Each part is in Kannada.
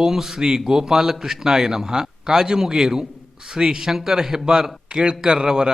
ಓಂ ಶ್ರೀ ಗೋಪಾಲಕೃಷ್ಣಾಯ ನಮಃ. ಕಾಜಿಮುಗೇರು ಶ್ರೀ ಶಂಕರ ಹೆಬ್ಬಾರ್ ಕೇಳ್ಕರ್ ರವರ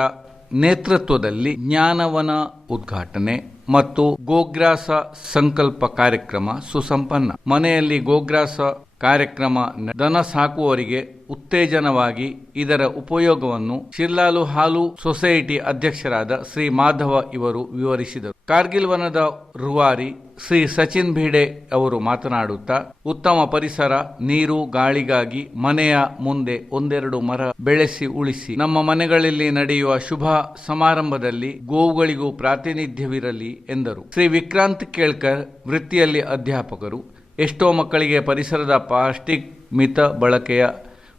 ನೇತೃತ್ವದಲ್ಲಿ ಜ್ಞಾನವನ ಉದ್ಘಾಟನೆ ಮತ್ತು ಗೋಗ್ರಾಸ ಸಂಕಲ್ಪ ಕಾರ್ಯಕ್ರಮ ಸುಸಂಪನ್ನ. ಮನೆಯಲ್ಲಿ ಗೋಗ್ರಾಸ ಕಾರ್ಯಕ್ರಮ ದನ ಸಾಕುವವರಿಗೆ ಉತ್ತೇಜನವಾಗಿ ಇದರ ಉಪಯೋಗವನ್ನು ಶಿರ್ಲಾಲು ಹಾಲು ಸೊಸೈಟಿ ಅಧ್ಯಕ್ಷರಾದ ಶ್ರೀ ಮಾಧವ ಇವರು ವಿವರಿಸಿದರು. ಕಾರ್ಗಿಲ್ ವನದ ರೂವಾರಿ ಶ್ರೀ ಸಚಿನ್ ಭಿಡೆ ಅವರು ಮಾತನಾಡುತ್ತಾ, ಉತ್ತಮ ಪರಿಸರ, ನೀರು, ಗಾಳಿಗಾಗಿ ಮನೆಯ ಮುಂದೆ ಒಂದೆರಡು ಮರ ಬೆಳೆಸಿ ಉಳಿಸಿ. ನಮ್ಮ ಮನೆಗಳಲ್ಲಿ ನಡೆಯುವ ಶುಭ ಸಮಾರಂಭದಲ್ಲಿ ಗೋವುಗಳಿಗೂ ಪ್ರಾತಿನಿಧ್ಯವಿರಲಿ ಎಂದರು. ಶ್ರೀ ವಿಕ್ರಾಂತ್ ಕೇಳ್ಕರ್ ವೃತ್ತಿಯಲ್ಲಿ ಅಧ್ಯಾಪಕರು. ಎಷ್ಟೋ ಮಕ್ಕಳಿಗೆ ಪರಿಸರದ ಪ್ಲಾಸ್ಟಿಕ್ ಮಿತ ಬಳಕೆಯ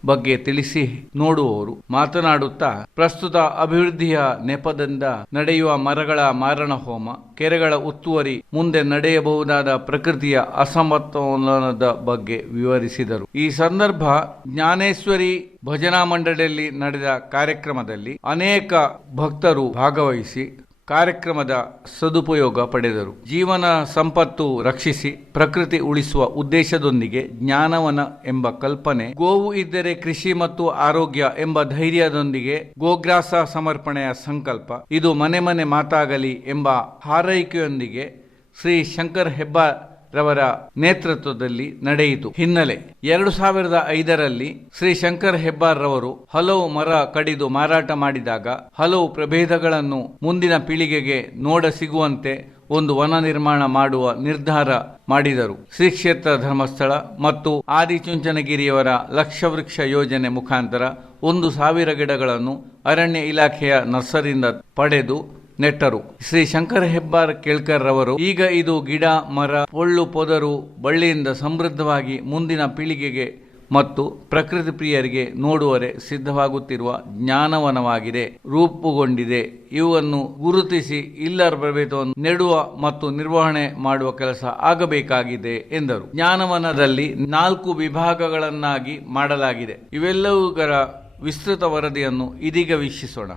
ಬಗ್ಗೆ ತಿಳಿಸಿ ನೋಡುವವರು. ಮಾತನಾಡುತ್ತಾ, ಪ್ರಸ್ತುತ ಅಭಿವೃದ್ಧಿಯ ನೆಪದಿಂದ ನಡೆಯುವ ಮರಗಳ ಮಾರಣ ಹೋಮ, ಕೆರೆಗಳ ಉತ್ತುವರಿ, ಮುಂದೆ ನಡೆಯಬಹುದಾದ ಪ್ರಕೃತಿಯ ಅಸಮತೋಲನದ ಬಗ್ಗೆ ವಿವರಿಸಿದರು. ಈ ಸಂದರ್ಭ ಜ್ಞಾನೇಶ್ವರಿ ಭಜನಾ ಮಂಡಳಿಯಲ್ಲಿ ನಡೆದ ಕಾರ್ಯಕ್ರಮದಲ್ಲಿ ಅನೇಕ ಭಕ್ತರು ಭಾಗವಹಿಸಿ ಕಾರ್ಯಕ್ರಮದ ಸದುಪಯೋಗ ಪಡೆದರು. ಜೀವನ ಸಂಪತ್ತು ರಕ್ಷಿಸಿ ಪ್ರಕೃತಿ ಉಳಿಸುವ ಉದ್ದೇಶದೊಂದಿಗೆ ಜ್ಞಾನವನ ಎಂಬ ಕಲ್ಪನೆ, ಗೋವು ಇದ್ದರೆ ಕೃಷಿ ಮತ್ತು ಆರೋಗ್ಯ ಎಂಬ ಧೈರ್ಯದೊಂದಿಗೆ ಗೋಗ್ರಾಸ ಸಮರ್ಪಣೆಯ ಸಂಕಲ್ಪ, ಇದು ಮನೆ ಮನೆ ಮಾತಾಗಲಿ ಎಂಬ ಹಾರೈಕೆಯೊಂದಿಗೆ ಶ್ರೀ ಶಂಕರ್ ಹೆಬ್ಬಾರ್ ರವರ ನೇತೃತ್ವದಲ್ಲಿ ನಡೆಯಿತು. ಹಿನ್ನೆಲೆ 2005ರಲ್ಲಿ ಶ್ರೀ ಶಂಕರ್ ಹೆಬ್ಬಾರ್ ರವರು ಹಲವು ಮರ ಕಡಿದು ಮಾರಾಟ ಮಾಡಿದಾಗ ಹಲವು ಪ್ರಭೇದಗಳನ್ನು ಮುಂದಿನ ಪೀಳಿಗೆಗೆ ನೋಡ ಸಿಗುವಂತೆ ಒಂದು ವನ ನಿರ್ಮಾಣ ಮಾಡುವ ನಿರ್ಧಾರ ಮಾಡಿದರು. ಶ್ರೀ ಕ್ಷೇತ್ರ ಧರ್ಮಸ್ಥಳ ಮತ್ತು ಆದಿಚುಂಚನಗಿರಿಯವರ ಲಕ್ಷವೃಕ್ಷ ಯೋಜನೆ ಮುಖಾಂತರ 1,000 ಗಿಡಗಳನ್ನು ಅರಣ್ಯ ಇಲಾಖೆಯ ನರ್ಸರಿಯಿಂದ ಪಡೆದು ನೆಟ್ಟರು. ಶ್ರೀ ಶಂಕರ ಹೆಬ್ಬಾರ್ ಕೇಳ್ಕರ್ ರವರು ಈಗ ಇದು ಗಿಡ, ಮರ, ಪೊಳ್ಳು ಪೊದರು, ಬಳ್ಳಿಯಿಂದ ಸಮೃದ್ಧವಾಗಿ ಮುಂದಿನ ಪೀಳಿಗೆಗೆ ಮತ್ತು ಪ್ರಕೃತಿ ಪ್ರಿಯರಿಗೆ ನೋಡುವರೆ ಸಿದ್ಧವಾಗುತ್ತಿರುವ ಜ್ಞಾನವನವಾಗಿದೆ, ರೂಪುಗೊಂಡಿದೆ. ಇವನ್ನು ಗುರುತಿಸಿ ಇಲ್ಲರ ಪ್ರಭೇದವನ್ನು ನೆಡುವ ಮತ್ತು ನಿರ್ವಹಣೆ ಮಾಡುವ ಕೆಲಸ ಆಗಬೇಕಾಗಿದೆ ಎಂದರು. ಜ್ಞಾನವನದಲ್ಲಿ 4 ವಿಭಾಗಗಳನ್ನಾಗಿ ಮಾಡಲಾಗಿದೆ. ಇವೆಲ್ಲವುಗಳ ವಿಸ್ತೃತ ವರದಿಯನ್ನು ಇದೀಗ ವೀಕ್ಷಿಸೋಣ.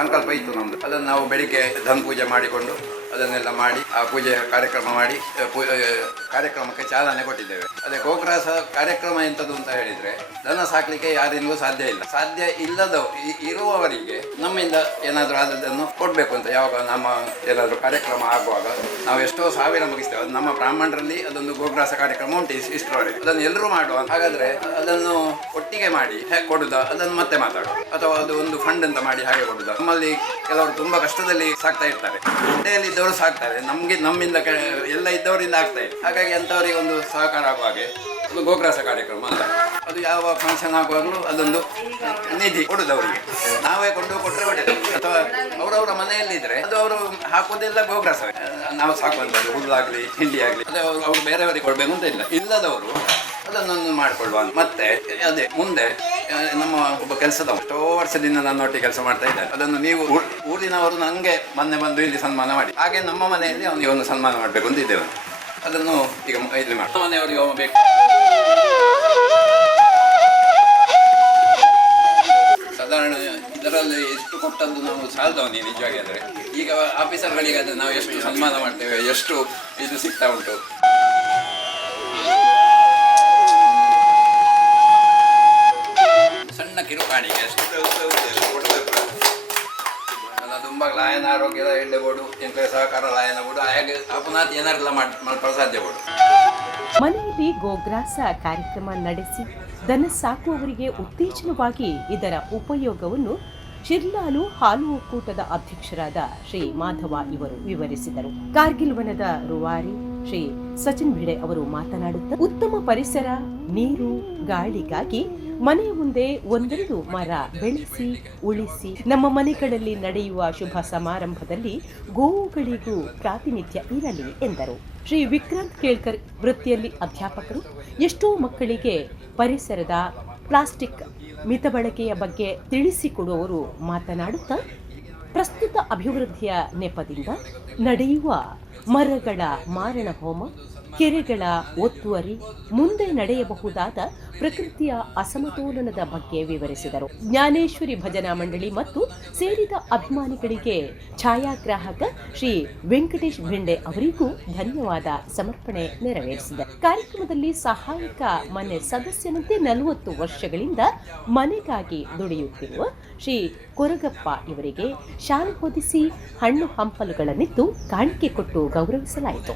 ಸಂಕಲ್ಪ ಇತ್ತು ನಮ್ಮದು. ಅದನ್ನು ನಾವು ಬೆಳಿಗ್ಗೆ ಧನ ಪೂಜೆ ಮಾಡಿಕೊಂಡು ಅದನ್ನೆಲ್ಲ ಮಾಡಿ ಆ ಪೂಜೆ ಕಾರ್ಯಕ್ರಮ ಮಾಡಿ ಕಾರ್ಯಕ್ರಮಕ್ಕೆ ಚಾಲನೆ ಕೊಟ್ಟಿದ್ದೇವೆ. ಅದೇ ಗೋಗ್ರಾಸ ಕಾರ್ಯಕ್ರಮ ಎಂಥದ್ದು ಅಂತ ಹೇಳಿದರೆ, ದನ ಸಾಕಲಿಕ್ಕೆ ಯಾರಿಂದಲೂ ಸಾಧ್ಯ ಇಲ್ಲ. ಸಾಧ್ಯ ಇಲ್ಲದ ಇರುವವರಿಗೆ ನಮ್ಮಿಂದ ಏನಾದರೂ ಆದದ್ದನ್ನು ಕೊಡಬೇಕು ಅಂತ. ಯಾವಾಗ ನಮ್ಮ ಏನಾದರೂ ಕಾರ್ಯಕ್ರಮ ಆಗುವಾಗ ನಾವು ಎಷ್ಟೋ ಸಾವಿರ ಮುಗಿಸ್ತೇವೆ. ಅದು ನಮ್ಮ ಬ್ರಾಹ್ಮಣರಲ್ಲಿ ಅದೊಂದು ಗೋಗ್ರಾಸ ಕಾರ್ಯಕ್ರಮ ಉಂಟು ಇಷ್ಟರವರೆಗೆ. ಅದನ್ನು ಎಲ್ಲರೂ ಮಾಡುವ. ಹಾಗಾದರೆ ಅದನ್ನು ಒಟ್ಟಿಗೆ ಮಾಡಿ ಹೇಗೆ ಕೊಡುದಾ ಅದನ್ನು ಮತ್ತೆ ಮಾತಾಡುವ, ಅಥವಾ ಅದು ಒಂದು ಫಂಡ್ ಅಂತ ಮಾಡಿ ಹಾಗೆ ಕೊಡುದಾ. ನಮ್ಮಲ್ಲಿ ಕೆಲವರು ತುಂಬ ಕಷ್ಟದಲ್ಲಿ ಸಾಕ್ತಾ ಇರ್ತಾರೆ, ಹೊಟ್ಟೆಯಲ್ಲಿ ಇದ್ದವರು ಸಾಕ್ತಾರೆ, ನಮ್ಮಿಂದ ಎಲ್ಲ ಇದ್ದವರಿಂದ ಆಗ್ತಾ ಇದೆ. ಹಾಗಾಗಿ ಅಂಥವರಿಗೆ ಒಂದು ಸಹಕಾರ ಆಗುವ ಹಾಗೆ ಒಂದು ಗೋಗ್ರಾಸ ಕಾರ್ಯಕ್ರಮ ಅಂತ. ಅದು ಯಾವ ಫಂಕ್ಷನ್ ಆಗುವಾಗಲೂ ಅದೊಂದು ನಿಧಿ ಕೊಡುದವರಿಗೆ ನಾವೇ ಕೊಂಡು ಕೊಟ್ಟರೆ ಒಳ್ಳೆಯದು. ಅಥವಾ ಅವರವರ ಮನೆಯಲ್ಲಿದ್ದರೆ ಅದು ಅವರು ಹಾಕೋದೆಲ್ಲ ಗೋಗ್ರಾಸವೇ, ನಾವು ಸಾಕುವಂಥದ್ದು ಹುಲ್ಲಾಗಲಿ ಹಿಂಡಿ ಆಗಲಿ, ಅದು ಅವ್ರು ಬೇರೆಯವರಿಗೆ ಕೊಡಬೇಕು ಅಂತ ಇಲ್ಲ. ಇಲ್ಲದವರು ಅದನ್ನೊಂದು ಮಾಡಿಕೊಳ್ಳುವ. ಮತ್ತೆ ಅದೇ ಮುಂದೆ ನಮ್ಮ ಒಬ್ಬ ಕೆಲಸದ ಎಷ್ಟೋ ವರ್ಷದಿಂದ ನನ್ನೊಟ್ಟಿಗೆ ಕೆಲಸ ಮಾಡ್ತಾ ಇದ್ದಾರೆ. ಅದನ್ನು ನೀವು ಊರಿನವರು ನನಗೆ ಮೊನ್ನೆ ಬಂದು ಇಲ್ಲಿ ಸನ್ಮಾನ ಮಾಡಿ, ಹಾಗೆ ನಮ್ಮ ಮನೆಯಲ್ಲಿ ಅವನಿಗೆ ಒಂದು ಸನ್ಮಾನ ಮಾಡಬೇಕು ಅಂತಿದ್ದೇವೆ. ಅದನ್ನು ಈಗ ಇಲ್ಲಿ ಮಾಡಿ ಮನೆಯವರಿಗೆ ಹೋಗಬೇಕು. ಸಾಧಾರಣ ಇದರಲ್ಲಿ ಎಷ್ಟು ಕೊಟ್ಟದ್ದು ನಾವು ಸಾಲದವನಿ ನಿಜವಾಗಿ. ಅಂದರೆ ಈಗ ಆಫೀಸರ್ಗಳಿಗೆ ಅದು ನಾವು ಎಷ್ಟು ಸನ್ಮಾನ ಮಾಡ್ತೇವೆ, ಎಷ್ಟು ಇದು ಸಿಗ್ತಾ ಉಂಟು. ಸಣ್ಣ ಕಿರುಕಾಣಿಗೆ ಅಷ್ಟು ತುಂಬ ಲಾಯನ ಆರೋಗ್ಯದ ಎಣ್ಣೆ ಬೋರ್ಡು ಎಂತ ಸಹಕಾರ ಲಾಯನ ಬೋರ್ಡು ಹಾಗೆ ಅಪನಾಥ್ ಏನಾರೆಲ್ಲ ಮಾಡಿ ಸಾಧ್ಯ ಬೋರ್ಡು. ಮನೆಯಲ್ಲಿ ಗೋಗ್ರಾಸ ಕಾರ್ಯಕ್ರಮ ನಡೆಸಿ ದನ ಸಾಕುವವರಿಗೆ ಉತ್ತೇಜನವಾಗಿ ಇದರ ಉಪಯೋಗವನ್ನು ಶಿರ್ಲಾಲು ಹಾಲು ಒಕ್ಕೂಟದ ಅಧ್ಯಕ್ಷರಾದ ಶ್ರೀ ಮಾಧವ ಇವರು ವಿವರಿಸಿದರು. ಕಾರ್ಗಿಲ್ ವನದ ರೂವಾರಿ ಶ್ರೀ ಸಚಿನ್ ಭಿಡೆ ಅವರು ಮಾತನಾಡುತ್ತಾ, ಉತ್ತಮ ಪರಿಸರ, ನೀರು, ಗಾಳಿಗಾಗಿ ಮನೆಯ ಮುಂದೆ ಒಂದೆರಡು ಮರ ಬೆಳೆಸಿ ಉಳಿಸಿ ನಮ್ಮ ಮನೆಗಳಲ್ಲಿ ನಡೆಯುವ ಶುಭ ಸಮಾರಂಭದಲ್ಲಿ ಗೋವುಗಳಿಗೂ ಪ್ರಾತಿನಿಧ್ಯ ಇರಲಿ ಎಂದರು. ಶ್ರೀ ವಿಕ್ರಾಂತ್ ಕೇಳ್ಕರ್ ವೃತ್ತಿಯಲ್ಲಿ ಅಧ್ಯಾಪಕರು. ಎಷ್ಟೋ ಮಕ್ಕಳಿಗೆ ಪರಿಸರದ ಪ್ಲಾಸ್ಟಿಕ್ ಮಿತಬಳಕೆಯ ಬಗ್ಗೆ ತಿಳಿಸಿಕೊಡುವವರು ಮಾತನಾಡುತ್ತಾ, ಪ್ರಸ್ತುತ ಅಭಿವೃದ್ಧಿಯ ನೆಪದಿಂದ ನಡೆಯುವ ಮರಗಳ ಮಾರಣ ಹೋಮ, ಕೆರೆಗಳ ಒತ್ತುವರಿ, ಮುಂದೆ ನಡೆಯಬಹುದಾದ ಪ್ರಕೃತಿಯ ಅಸಮತೋಲನದ ಬಗ್ಗೆ ವಿವರಿಸಿದರು. ಜ್ಞಾನೇಶ್ವರಿ ಭಜನಾ ಮಂಡಳಿ ಮತ್ತು ಸೇರಿದ ಅಭಿಮಾನಿಗಳಿಗೆ ಛಾಯಾಗ್ರಾಹಕ ಶ್ರೀ ವೆಂಕಟೇಶ್ ಭಿಂಡೆ ಅವರಿಗೂ ಧನ್ಯವಾದ ಸಮರ್ಪಣೆ ನೆರವೇರಿಸಿದರು. ಕಾರ್ಯಕ್ರಮದಲ್ಲಿ ಸಹಾಯಕ ಮನೆ ಸದಸ್ಯನಂತೆ 40 ವರ್ಷಗಳಿಂದ ಮನೆಗಾಗಿ ದುಡಿಯುತ್ತಿರುವ ಶ್ರೀ ಕೊರಗಪ್ಪ ಇವರಿಗೆ ಶಾಲು ಹೊದಿಸಿ ಹಣ್ಣು ಹಂಪಲುಗಳನ್ನಿತ್ತು ಕಾಣಿಕೆ ಕೊಟ್ಟು ಗೌರವಿಸಲಾಯಿತು.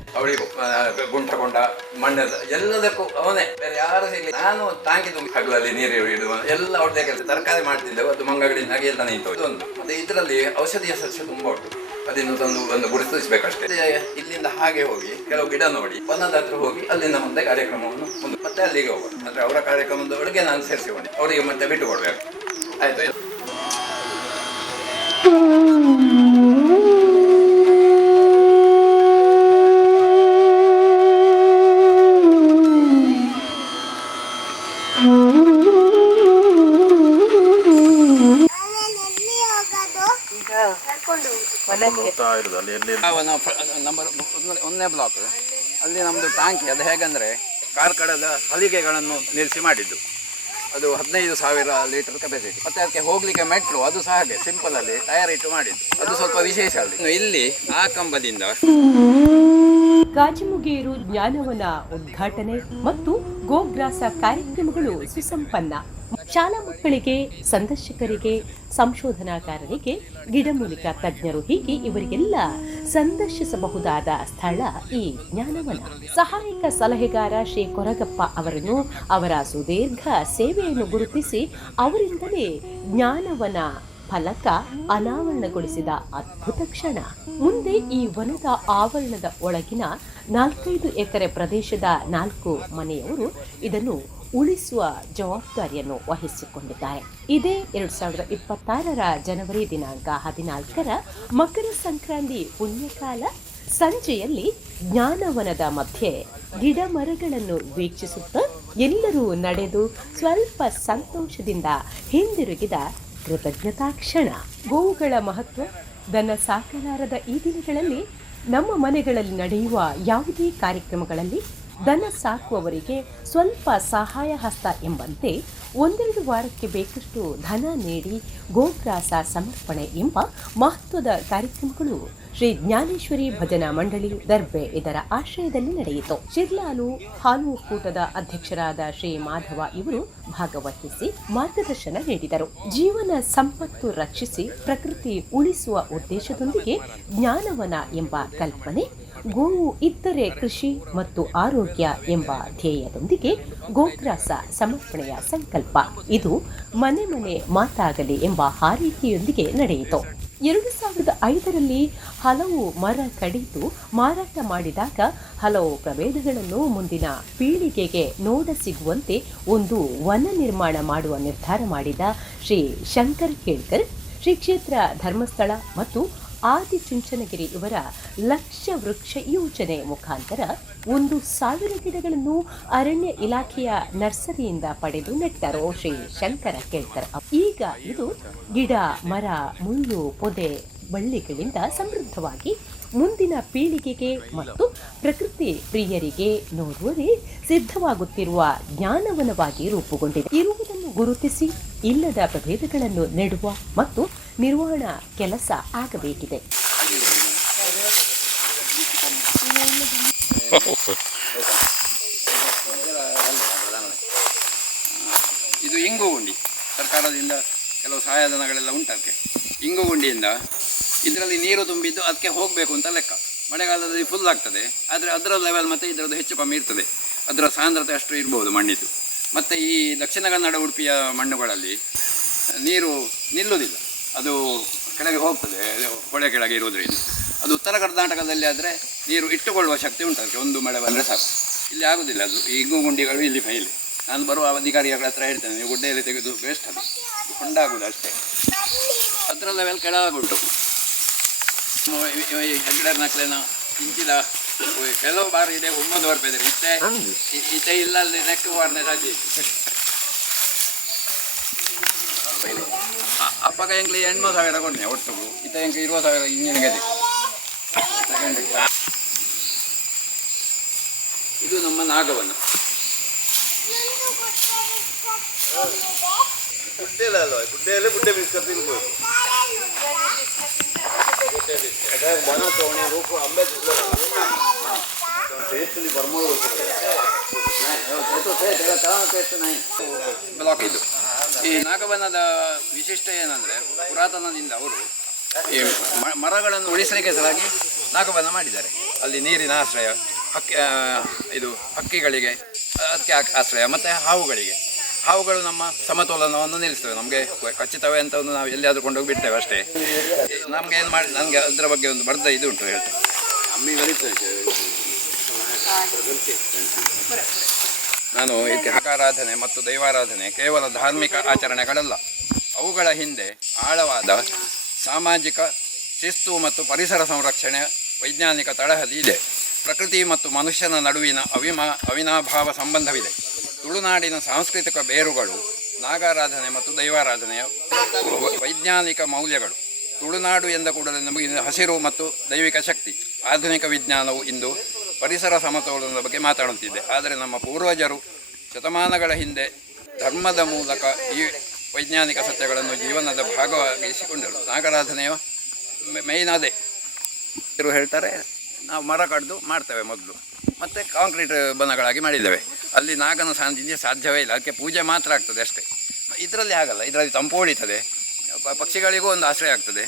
ಗುಂಟಕೊಂಡ ಮಣ್ಣದ ಎಲ್ಲದಕ್ಕೂ ಅವನೇ, ಬೇರೆ ಯಾರು ಸಿಗಲಿ. ನಾನು ಟಾಂಕಿ ತುಂಬಿ ಹಗಲಲ್ಲಿ ನೀರು ಇಡುವ ಎಲ್ಲ ಒಳ್ಳೆ ಕೆಲಸ. ತರಕಾರಿ ಮಾಡ್ತಿದ್ದೆವು, ಅದು ಮಂಗಗಳಿಂದಾಗಿ ಎಲ್ಲ ನಿಂತು. ಮತ್ತೆ ಇದರಲ್ಲಿ ಔಷಧೀಯ ಸಸ್ಯ ತುಂಬಾ ಉಂಟು. ಅದನ್ನು ಒಂದು ಗುರುತಿಸಬೇಕಷ್ಟೇ. ಇಲ್ಲಿಂದ ಹಾಗೆ ಹೋಗಿ ಕೆಲವು ಗಿಡ ನೋಡಿ ಒಂದೊಂದು ಹತ್ರ ಹೋಗಿ ಅಲ್ಲಿಂದ ಮುಂದೆ ಕಾರ್ಯಕ್ರಮವನ್ನು ಮತ್ತೆ ಅಲ್ಲಿಗೆ ಹೋಗೋದು. ಅಂದ್ರೆ ಅವರ ಕಾರ್ಯಕ್ರಮದ ಒಳಗೆ ನಾನು ಸೇರಿಸಿಕೊಂಡು ಅವರಿಗೆ ಮತ್ತೆ ಬಿಟ್ಟು ಕೊಡ್ಬೇಕು. ಆಯ್ತು. ನಂಬರ್ 1ನೇ ಬ್ಲಾಕ್ ಅಲ್ಲಿ ನಮ್ಮದು ಟಾಂಕಿ. ಅದು ಹೇಗಂದರೆ ಕಾರ್ಕಳದ ಹಲಿಗೆಗಳನ್ನು ನಿಲ್ಲಿಸಿ ಮಾಡಿದ್ದು. ಅದು 15,000 ಲೀಟರ್ ಕೆಪಾಸಿಟಿ. ಮತ್ತೆ ಅದಕ್ಕೆ ಹೋಗ್ಲಿಕ್ಕೆ ಮೆಟ್ಲು, ಅದು ಸಹ ಹಾಗೆ ಸಿಂಪಲ್ ಅಲ್ಲಿ ಟಯರ್ ಇಟ್ಟು ಮಾಡಿದ್ದು. ಅದು ಸ್ವಲ್ಪ ವಿಶೇಷ ಅಲ್ಲಿ. ಇಲ್ಲಿ ಆ ಕಂಬದಿಂದ ಕಾಜಿಮುಗೇರು ಜ್ಞಾನವನ ಉದ್ಘಾಟನೆ ಮತ್ತು ಗೋಗ್ರಾಸ ಕಾರ್ಯಕ್ರಮಗಳು ಸುಸಂಪನ್ನ. ಶಾಲಾ ಮಕ್ಕಳಿಗೆ, ಸಂದರ್ಶಕರಿಗೆ, ಸಂಶೋಧನಾಕಾರರಿಗೆ, ಗಿಡಮೂಲಿಕಾ ತಜ್ಞರು, ಹೀಗೆ ಇವರಿಗೆಲ್ಲ ಸಂದರ್ಶಿಸಬಹುದಾದ ಸ್ಥಳ ಈ ಜ್ಞಾನವನ. ಸಹಾಯಕ ಸಲಹೆಗಾರ ಶ್ರೀ ಕೊರಗಪ್ಪ ಅವರನ್ನು ಅವರ ಸುದೀರ್ಘ ಸೇವೆಯನ್ನು ಗುರುತಿಸಿ ಅವರಿಂದಲೇ ಜ್ಞಾನವನ ಫಲಕ ಅನಾವರಣಗೊಳಿಸಿದ ಅದ್ಭುತ ಕ್ಷಣ. ಮುಂದೆ ಈ ವನದ ಆವರಣದ ಒಳಗಿನ 4-5 ಎಕರೆ ಪ್ರದೇಶದ 4 ಮನೆಯವರು ಇದನ್ನು ಉಳಿಸುವ ಜವಾಬ್ದಾರಿಯನ್ನು ವಹಿಸಿಕೊಂಡಿದ್ದಾರೆ. ಇದೇ 2026ರ ಜನವರಿ ದಿನಾಂಕ 14ರ ಮಕರ ಸಂಕ್ರಾಂತಿ ಪುಣ್ಯಕಾಲ ಸಂಜೆಯಲ್ಲಿ ಜ್ಞಾನವನದ ಮಧ್ಯೆ ಗಿಡ ಮರಗಳನ್ನು ವೀಕ್ಷಿಸುತ್ತಾ ಎಲ್ಲರೂ ನಡೆದು ಸ್ವಲ್ಪ ಸಂತೋಷದಿಂದ ಹಿಂದಿರುಗಿದ ಕೃತಜ್ಞತಾ ಕ್ಷಣ. ಗೋವುಗಳ ಮಹತ್ವ. ದನ ಸಾಕಲಾರದ ಈ ದಿನಗಳಲ್ಲಿ ನಮ್ಮ ಮನೆಗಳಲ್ಲಿ ನಡೆಯುವ ಯಾವುದೇ ಕಾರ್ಯಕ್ರಮಗಳಲ್ಲಿ ದನ ಸಾಕುವವರಿಗೆ ಸ್ವಲ್ಪ ಸಹಾಯ ಹಸ್ತ ಎಂಬಂತೆ 1-2 ವಾರಕ್ಕೆ ಬೇಕಷ್ಟು ಧನ ನೀಡಿ ಗೋಗ್ರಾಸ ಸಮರ್ಪಣೆ ಎಂಬ ಮಹತ್ವದ ಕಾರ್ಯಕ್ರಮಗಳು ಶ್ರೀ ಜ್ಞಾನೇಶ್ವರಿ ಭಜನಾ ಮಂಡಳಿ ದರ್ಬೆ ಇದರ ಆಶ್ರಯದಲ್ಲಿ ನಡೆಯಿತು. ಶಿರ್ಲಾಲು ಹಾಲು ಒಕ್ಕೂಟದ ಅಧ್ಯಕ್ಷರಾದ ಶ್ರೀ ಮಾಧವ ಇವರು ಭಾಗವಹಿಸಿ ಮಾರ್ಗದರ್ಶನ ನೀಡಿದರು. ಜೀವನ ಸಂಪತ್ತು ರಕ್ಷಿಸಿ ಪ್ರಕೃತಿ ಉಳಿಸುವ ಉದ್ದೇಶದೊಂದಿಗೆ ಜ್ಞಾನವನ ಎಂಬ ಕಲ್ಪನೆ, ಗೋವು ಇದ್ದರೆ ಕೃಷಿ ಮತ್ತು ಆರೋಗ್ಯ ಎಂಬ ಧ್ಯೇಯದೊಂದಿಗೆ ಗೋಗ್ರಾಸ ಸಮರ್ಪಣೆಯ ಸಂಕಲ್ಪ. ಇದು ಮನೆ ಮನೆ ಮಾತಾಗಲಿ ಎಂಬ ಹಾರೈಕೆಯೊಂದಿಗೆ ನಡೆಯಿತು. 2005ರಲ್ಲಿ ಹಲವು ಮರ ಕಡಿದು ಮಾರಾಟ ಮಾಡಿದಾಗ ಹಲವು ಪ್ರಭೇದಗಳನ್ನು ಮುಂದಿನ ಪೀಳಿಗೆಗೆ ನೋಡ ಸಿಗುವಂತೆ ಒಂದು ವನ ನಿರ್ಮಾಣ ಮಾಡುವ ನಿರ್ಧಾರ ಮಾಡಿದ ಶ್ರೀ ಶಂಕರ್ ಕೇಳ್ಕರ್ ಶ್ರೀ ಕ್ಷೇತ್ರ ಧರ್ಮಸ್ಥಳ ಮತ್ತು ಆದಿಚುಂಚನಗಿರಿ ಇವರ ಲಕ್ಷ ವೃಕ್ಷ ಯೋಜನೆ ಮುಖಾಂತರ 1,000 ಗಿಡಗಳನ್ನು ಅರಣ್ಯ ಇಲಾಖೆಯ ನರ್ಸರಿಯಿಂದ ಪಡೆದು ನೆಟ್ಟರು ಶ್ರೀ ಶಂಕರ ಕೇಳ್ಕರ್. ಈಗ ಇದು ಗಿಡ, ಮರ, ಮುಳ್ಳು, ಪೊದೆ, ಬಳ್ಳಿಗಳಿಂದ ಸಮೃದ್ಧವಾಗಿ ಮುಂದಿನ ಪೀಳಿಗೆಗೆ ಮತ್ತು ಪ್ರಕೃತಿ ಪ್ರಿಯರಿಗೆ ನೋಡುವರೆ ಸಿದ್ಧವಾಗುತ್ತಿರುವ ಜ್ಞಾನವನವಾಗಿ ರೂಪುಗೊಂಡಿದೆ. ಇರುವುದನ್ನು ಗುರುತಿಸಿ ಇಲ್ಲದ ಪ್ರಭೇದಗಳನ್ನು ನೆಡುವ ಮತ್ತು ನಿರ್ವಹಣಾ ಕೆಲಸ ಆಗಬೇಕಿದೆ. ಇದು ಇಂಗು ಗುಂಡಿ, ಸರ್ಕಾರದಿಂದ ಕೆಲವು ಸಹಾಯಧನಗಳೆಲ್ಲ ಉಂಟಕ್ಕೆ. ಇಂಗು ಗುಂಡಿಯಿಂದ ಇದರಲ್ಲಿ ನೀರು ತುಂಬಿದ್ದು ಅದಕ್ಕೆ ಹೋಗಬೇಕು ಅಂತ ಲೆಕ್ಕ. ಮಳೆಗಾಲದಲ್ಲಿ ಫುಲ್ ಆಗ್ತದೆ, ಆದರೆ ಅದರ ಲೆವೆಲ್ ಮತ್ತು ಇದರದ್ದು ಹೆಚ್ಚು ಕಮ್ಮಿ ಇರ್ತದೆ. ಅದರ ಸಾಂದ್ರತೆ ಅಷ್ಟು ಇರ್ಬೋದು ಮಣ್ಣಿದ್ದು. ಮತ್ತು ಈ ದಕ್ಷಿಣ ಕನ್ನಡ ಉಡುಪಿಯ ಮಣ್ಣುಗಳಲ್ಲಿ ನೀರು ನಿಲ್ಲುವುದಿಲ್ಲ, ಅದು ಕೆಳಗೆ ಹೋಗ್ತದೆ, ಹೊಳೆ ಕೆಳಗೆ ಇರೋದ್ರಿಂದ. ಅದು ಉತ್ತರ ಕರ್ನಾಟಕದಲ್ಲಿ ಆದರೆ ನೀರು ಇಟ್ಟುಕೊಳ್ಳುವ ಶಕ್ತಿ ಉಂಟು, ಅದಕ್ಕೆ ಒಂದು ಮಳೆ ಬಂದರೆ ಸಾಕು. ಇಲ್ಲಿ ಆಗೋದಿಲ್ಲ ಅದು. ಈ ಇಂಗು ಗುಂಡಿಗಳು ಇಲ್ಲಿ ಫೈಲ್. ನಾನು ಬರುವ ಅಧಿಕಾರಿಗಳ ಹತ್ರ ಹೇಳ್ತೇನೆ, ನೀವು ಗುಡ್ಡೆಯಲ್ಲಿ ತೆಗೆದು ವೇಸ್ಟ್, ಅದು ಹೊಂಡಾಗುವುದು ಅಷ್ಟೇ. ಅದರ ಲೆವೆಲ್ ಕೆಳಗುಂಟು. ಹೆಗ್ಡರ್ ನಕ್ಲೆನ ಇಂಚಿದ ಕೆಲವು ಬಾರಿ ಇದೆ 9 ರೂಪಾಯಿ ಇದೆ. ಇತ್ತೆ ಇಲ್ಲ ಅಲ್ಲಿ ನೆಕ್ಕು ಬಾರ್ನೆ ರಾಜಿ ಅಪ್ಪಗ ಎಂಕ್ಲಿ 8,000 ಕೊಡ್ನೆ ಒಟ್ಟು. ಇತ್ತ ಎಂಕ್ 20,000 ಇಂಜಿನಿಗೆ. ಇದು ನಮ್ಮ ನಾಗವನ. ಗುಡ್ಡೆಯಲ್ಲೇ ಗುಡ್ಡೆ ಬಿಸ್ಕತ್ ತಿನ್ಬೋದು. ಬ್ಲಾಕ್ ಇದು. ಈ ನಾಗವನದ ವಿಶಿಷ್ಟ ಏನಂದರೆ, ಪುರಾತನದಿಂದ ಅವರು ಈ ಮರಗಳನ್ನು ಉಳಿಸಲಿಕ್ಕೆ ಸಲಾಗಿ ನಾಗವನ ಮಾಡಿದ್ದಾರೆ. ಅಲ್ಲಿ ನೀರಿನ ಆಶ್ರಯ, ಹಕ್ಕಿಗಳಿಗೆ ಅದಕ್ಕೆ ಆಶ್ರಯ, ಮತ್ತು ಹಾವುಗಳು ನಮ್ಮ ಸಮತೋಲನವನ್ನು ನಿಲ್ಲಿಸ್ತವೆ. ನಮಗೆ ಕಚ್ಚಿತವೆ ಅಂತ ಒಂದು ನಾವು ಎಲ್ಲಿಯಾದರೂ ಕೊಂಡೋಗಿ ಬಿಡ್ತೇವೆ ಅಷ್ಟೇ. ನಮಗೆ ಏನು ಮಾಡಿ, ನನಗೆ ಅದರ ಬಗ್ಗೆ ಒಂದು ಬರ್ದ ಇದು ಉಂಟು ಹೇಳ್ತೇನೆ. ನಾನು ಇದಕ್ಕೆ ಹಕಾರಾಧನೆ ಮತ್ತು ದೈವಾರಾಧನೆ ಕೇವಲ ಧಾರ್ಮಿಕ ಆಚರಣೆಗಳಲ್ಲ, ಅವುಗಳ ಹಿಂದೆ ಆಳವಾದ ಸಾಮಾಜಿಕ ಶಿಸ್ತು ಮತ್ತು ಪರಿಸರ ಸಂರಕ್ಷಣೆ ವೈಜ್ಞಾನಿಕ ತಳಹದಿ ಇದೆ. ಪ್ರಕೃತಿ ಮತ್ತು ಮನುಷ್ಯನ ನಡುವಿನ ಅವಿನಾಭಾವ ಸಂಬಂಧವಿದೆ. ತುಳುನಾಡಿನ ಸಾಂಸ್ಕೃತಿಕ ಬೇರುಗಳು ನಾಗಾರಾಧನೆ ಮತ್ತು ದೈವಾರಾಧನೆಯ ವೈಜ್ಞಾನಿಕ ಮೌಲ್ಯಗಳು. ತುಳುನಾಡು ಎಂದ ಕೂಡಲೇ ನಮಗೆ ಹಸಿರು ಮತ್ತು ದೈವಿಕ ಶಕ್ತಿ. ಆಧುನಿಕ ವಿಜ್ಞಾನವು ಇಂದು ಪರಿಸರ ಸಮತೋಲನದ ಬಗ್ಗೆ ಮಾತಾಡುತ್ತಿದೆ, ಆದರೆ ನಮ್ಮ ಪೂರ್ವಜರು ಶತಮಾನಗಳ ಹಿಂದೆ ಧರ್ಮದ ಮೂಲಕ ಈ ವೈಜ್ಞಾನಿಕ ಸತ್ಯಗಳನ್ನು ಜೀವನದ ಭಾಗವಾಗಿಸಿಕೊಂಡರು. ನಾಗಾರಾಧನೆಯ ಮೇಯ್ನ್ ಅದೇ. ಇವರು ಹೇಳ್ತಾರೆ, ನಾವು ಮರ ಕಡ್ದು ಮಾಡ್ತೇವೆ ಮೊದಲು, ಮತ್ತು ಕಾಂಕ್ರೀಟ್ ಬನಗಳಾಗಿ ಮಾಡಿದ್ದೇವೆ. ಅಲ್ಲಿ ನಾಗನ ಸಾನ್ನಿಧ್ಯ ಸಾಧ್ಯವೇ ಇಲ್ಲ, ಅದಕ್ಕೆ ಪೂಜೆ ಮಾತ್ರ ಆಗ್ತದೆ ಅಷ್ಟೇ. ಇದರಲ್ಲಿ ಆಗಲ್ಲ. ಇದರಲ್ಲಿ ತಂಪು ಹೊಳಿತದೆ, ಪಕ್ಷಿಗಳಿಗೂ ಒಂದು ಆಶ್ರಯ ಆಗ್ತದೆ.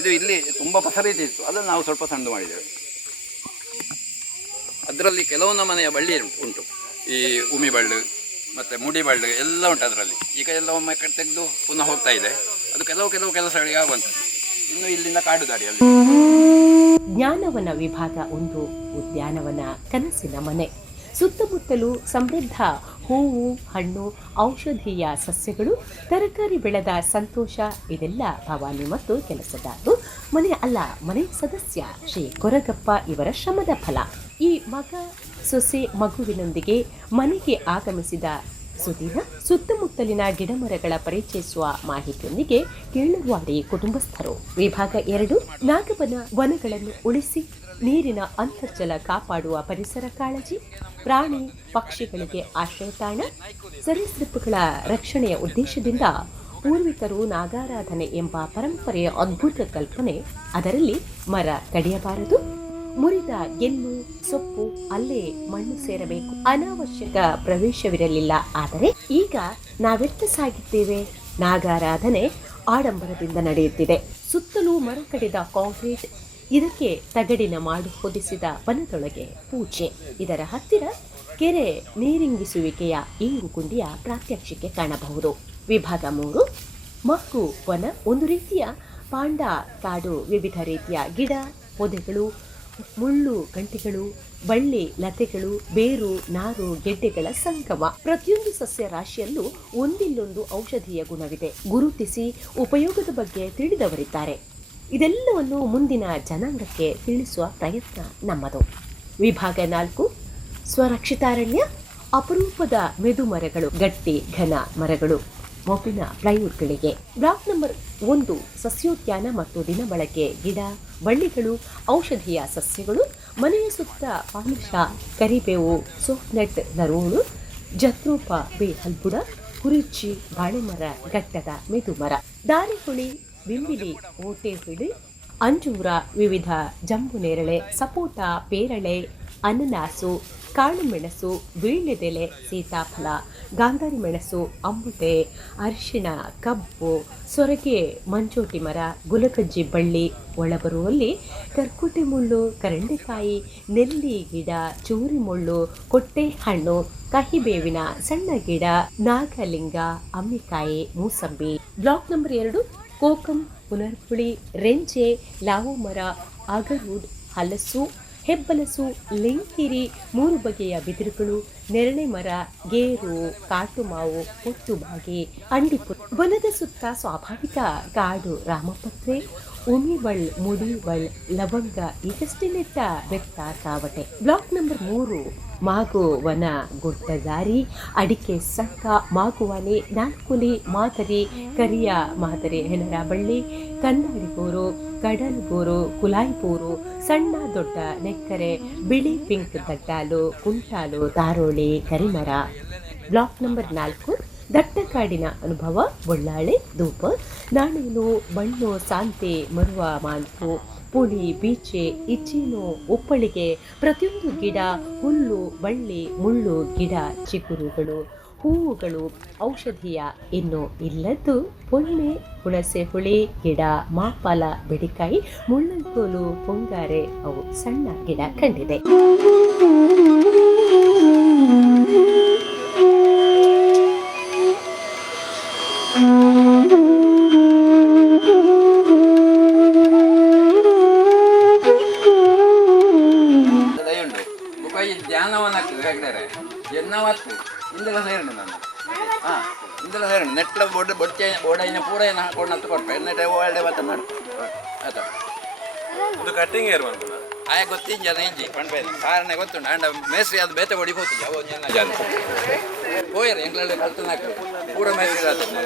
ಇದು ಇಲ್ಲಿ ತುಂಬ ಪಸರೀತಿ ಇತ್ತು, ಅದನ್ನು ನಾವು ಸ್ವಲ್ಪ ಸಣ್ಣ ಮಾಡಿದ್ದೇವೆ. ಅದರಲ್ಲಿ ಕೆಲವು ನಮನೆಯ ಬಳ್ಳಿ ಉಂಟು, ಈ ಉಮಿ ಬಳ್ಳು ಮತ್ತು ಮುಡಿ ಬಳ್ಳು ಎಲ್ಲ ಉಂಟು ಅದರಲ್ಲಿ. ಈಗ ಎಲ್ಲ ಒಮ್ಮೆ ತೆಗೆದು ಪುನಃ ಹೋಗ್ತಾ ಇದೆ. ಅದು ಕೆಲವು ಕೆಲಸಗಳಿಗೆ ಆಗುವಂಥದ್ದು. ಇನ್ನು ಇಲ್ಲಿಂದ ಕಾಡು ದಾರಿಯಲ್ಲಿ ಜ್ಞಾನವನ ವಿಭಾಗ 1 ಉದ್ಯಾನವನ ಕನಸಿನ ಮನೆ. ಸುತ್ತಮುತ್ತಲೂ ಸಮೃದ್ಧ ಹೂವು, ಹಣ್ಣು, ಔಷಧೀಯ ಸಸ್ಯಗಳು, ತರಕಾರಿ ಬೆಳೆದ ಸಂತೋಷ. ಇದೆಲ್ಲ ಭವಾನಿ ಮತ್ತು ಕೆಲಸಗಾರರು, ಮನೆ ಸದಸ್ಯ ಶ್ರೀ ಕೊರಗಪ್ಪ ಇವರ ಶ್ರಮದ ಫಲ. ಈ ಮಗ ಸೊಸೆ ಮಗುವಿನೊಂದಿಗೆ ಮನೆಗೆ ಆಗಮಿಸಿದ ಸುದಿನ ಸುತ್ತಮುತ್ತಲಿನ ಗಿಡಮರಗಳ ಪರಿಚಯಿಸುವ ಮಾಹಿತಿಯೊಂದಿಗೆ ಕೀಳುವಾಡಿ ಕುಟುಂಬಸ್ಥರು. ವಿಭಾಗ 2 ನಾಗವನ ವನಗಳನ್ನು ಉಳಿಸಿ ನೀರಿನ ಅಂತರ್ಜಲ ಕಾಪಾಡುವ ಪರಿಸರ ಕಾಳಜಿ. ಪ್ರಾಣಿ ಪಕ್ಷಿಗಳಿಗೆ ಆಶ್ರಯ ತಾಣ. ಸರೀಸೃಪಗಳ ರಕ್ಷಣೆಯ ಉದ್ದೇಶದಿಂದ ಪೂರ್ವಿಕರು ನಾಗಾರಾಧನೆ ಎಂಬ ಪರಂಪರೆಯ ಅದ್ಭುತ ಕಲ್ಪನೆ. ಅದರಲ್ಲಿ ಮರ ಕಡಿಯಬಾರದು, ಮುರಿದ ಗೆಲ್ಲು ಸೊಪ್ಪು ಅಲ್ಲೇ ಮಣ್ಣು ಸೇರಬೇಕು, ಅನಾವಶ್ಯಕ ಪ್ರವೇಶವಿರಲಿಲ್ಲ. ಆದರೆ ಈಗ ನಾವೆತ್ತ ಸಾಗಿದ್ದೇವೆ. ನಾಗಾರಾಧನೆ ಆಡಂಬರದಿಂದ ನಡೆಯುತ್ತಿದೆ. ಸುತ್ತಲೂ ಮರ ಕಡಿದ ಕಾಂಕ್ರೀಟ್, ಇದಕ್ಕೆ ತಗಡಿನ ಮಾಡು ಹೊದಿಸಿದ ವನದೊಳಗೆ ಪೂಜೆ. ಇದರ ಹತ್ತಿರ ಕೆರೆ ನೀರಿಂಗಿಸುವಿಕೆಯ ಇಂಗುಗುಂಡಿಯ ಪ್ರಾತ್ಯಕ್ಷಿಕೆ ಕಾಣಬಹುದು. ವಿಭಾಗ 3 ಮಕ್ಕು ವನ, ಒಂದು ರೀತಿಯ ಪಾಂಡ ಕಾಡು. ವಿವಿಧ ರೀತಿಯ ಗಿಡ, ಪೊದೆಗಳು, ಮುಳ್ಳು ಗಂಟೆಗಳು, ಬಳ್ಳಿ ಲತೆಗಳು, ಬೇರು, ನಾರು, ಗೆಡ್ಡೆಗಳ ಸಂಗಮ. ಪ್ರತಿಯೊಂದು ಸಸ್ಯ ರಾಶಿಯಲ್ಲೂ ಒಂದಿಲ್ಲೊಂದು ಔಷಧೀಯ ಗುಣವಿದೆ. ಗುರುತಿಸಿ ಉಪಯೋಗದ ಬಗ್ಗೆ ತಿಳಿದವರಿದ್ದಾರೆ. ಇದೆಲ್ಲವನ್ನು ಮುಂದಿನ ಜನಾಂಗಕ್ಕೆ ತಿಳಿಸುವ ಪ್ರಯತ್ನ ನಮ್ಮದು. ವಿಭಾಗ 4 ಸ್ವರಕ್ಷಿತಾರಣ್ಯ, ಅಪರೂಪದ ಮೆದು ಮರಗಳು, ಗಟ್ಟಿ ಘನ ಮರಗಳು, ಮೊಬ್ಬಿನ ಪ್ಲೈವುಡ್ಗಳಿಗೆ. ಬ್ಲಾಕ್ ನಂಬರ್ 1 ಸಸ್ಯೋದ್ಯಾನ ಮತ್ತು ದಿನಬಳಕೆ ಗಿಡ, ಬಳ್ಳಿಗಳು, ಔಷಧೀಯ ಸಸ್ಯಗಳು, ಮನೆಯ ಸುತ್ತ ಪಾಲಿಶ, ಕರಿಬೇವು, ಸೋಪ್ನೆಟ್ ನರೋಳು, ಜತ್ರೋಪ ಬೇಹಲ್ಬುಡ, ಕುರಿಚಿ, ಬಾಳೆಮರ, ಗಟ್ಟದ ಮೆದುಮರ, ದಾರಿಹುಳಿ, ಬಿಂಬಿಲಿ, ಓಟೆ ಹುಳಿ, ಅಂಜೂರ, ವಿವಿಧ ಜಂಬು ನೇರಳೆ, ಸಪೋಟ, ಪೇರಳೆ, ಅನನಾಸು, ಕಾಳು ಮೆಣಸು, ವೀಳ್ಯದೆಲೆ, ಸೀತಾಫಲ, ಗಾಂಧಾರಿ ಮೆಣಸು, ಅಂಬುಟೆ, ಅರಿಶಿಣ, ಕಬ್ಬು, ಸೊರಗೆ, ಮಂಜೋಟಿ ಮರ, ಗುಲಕಜ್ಜಿ ಬಳ್ಳಿ, ಒಳಬರುವಲ್ಲಿ ಕರ್ಕುಟೆ ಮುಳ್ಳು, ಕರಂಡೆಕಾಯಿ, ನೆಲ್ಲಿ ಗಿಡ, ಚೂರಿ ಮುಳ್ಳು, ಕೊಟ್ಟೆ ಹಣ್ಣು, ಕಹಿಬೇವಿನ ಸಣ್ಣ ಗಿಡ, ನಾಗಲಿಂಗ, ಅಮ್ಮಿಕಾಯಿ, ಮೂಸಂಬಿ. ಬ್ಲಾಕ್ ನಂಬರ್ 2 ಕೋಕಂ, ಪುನರ್ಪುಳಿ, ರೆಂಜೆ, ಲಾವು ಮರ, ಅಗರೂಡ್, ಹಲಸು, ಹೆಬ್ಬಲಸು, ಲಿಂಕಿರಿ, 3 ಬಗೆಯ ಬಿದಿರುಗಳು, ನೆರಳೆ ಮರ, ಗೇರು, ಕಾಟುಮಾವು, ಪೊಟ್ಟುಬಾಗಿ, ಅಂಡಿಪುರ. ವನದ ಸುತ್ತ ಸ್ವಾಭಾವಿಕ ಕಾಡು, ರಾಮಪತ್ರೆ, ಉಮಿಬಳ್, ಮುಡಿಬಳ್, ಲವಂಗ, ಈಗಷ್ಟೇ ನೆಟ್ಟ ಬೆತ್ತ, ಕಾವಟೆ. ಬ್ಲಾಕ್ ನಂಬರ್ 3 ಮಾಗು ವನ, ಗುಡ್ಡದಾರಿ, ಅಡಿಕೆ ಸಂಕ, ಮಾಗುವಾನೆ, ನಾಲ್ಕುಲಿ, ಮಾದರಿ, ಕರಿಯ ಮಾದರಿ, ಹೆಣರ ಬಳ್ಳಿ, ಕನ್ನಡಿಗೂರು, ಕಡಲ್ಗೂರು, ಕುಲಾಯಿಪೂರು, ಸಣ್ಣ ದೊಡ್ಡ ನೆಕ್ಕರೆ, ಬಿಳಿ ಪಿಂಕ್ ದಡ್ಡಾಲು, ಕುಂಟಾಲು, ತಾರೋಳಿ, ಕರಿಮರ. ಬ್ಲಾಕ್ ನಂಬರ್ 4 ದಟ್ಟಕಾಡಿನ ಅನುಭವ, ಬೊಳ್ಳಾಳೆ, ಧೂಪ, ನಾಣೇನು, ಬಣ್ಣು, ಸಾಂತೆ, ಮರುವ, ಮಾಂತು, ಪುಳಿ, ಬೀಚೆ, ಇಚ್ಚೀನು, ಉಪ್ಪಳಿಗೆ, ಪ್ರತಿಯೊಂದು ಗಿಡ, ಹುಲ್ಲು, ಬಳ್ಳಿ, ಮುಳ್ಳು, ಗಿಡ, ಚಿಗುರುಗಳು, ಹೂವುಗಳು, ಔಷಧೀಯ ಇನ್ನು ಇಲ್ಲದ್ದು ಪೊಣ್ಣೆ, ಹುಣಸೆ ಹುಳಿ ಗಿಡ, ಮಾಪಾಲ, ಬೆಡಿಕಾಯಿ, ಮುಳ್ಳಂಕೋಲು, ಪೊಂಗಾರೆ, ಅವು ಸಣ್ಣ ಗಿಡ ಕಂಡಿದೆ. ಧ್ಯಾನವನಕ್ಕೆ ಹೇಳಿದರೆ ಎನ್ನವತ್ತು ಇಂದಲ ಸೇರಣೆ ನಾನು ಇಂದಲ ಸೇರಣೆ ನೆಟ್ಲ ಬೋಡೈನ ಪೂರ ಏನು ಹಾಕೊಂಡು ಕೊಟ್ಟೆ എന്നിട്ട് ಒಳ್ಳೆ ಮಾತನಾಡು ಆಯ್ತಾ ಇದು ಕಟ್ಟಿಂಗ್ ಏರ್ ಬಂತು ಆಯ ಗೊತ್ತಿಂಜ ಇಂಜಿ ಪಣ್ಬೇದು ಕಾರಣ ಗೊತ್ತುಂಡು ಅಂಡ ಮೇಸ್ರಿ ಅದು ಬೇತೆ ಹೊಡಿ ಹೋಗ್ತಿದ್ದೆ ಅವು ಜನ ಹೋಯ್ರಿ ಎಂಗ್ಳಲ್ಲಿ ಕಲ್ತನಾಕ ಪೂರ ಮೇಸ್ರಿ ಆಗ್ತದೆ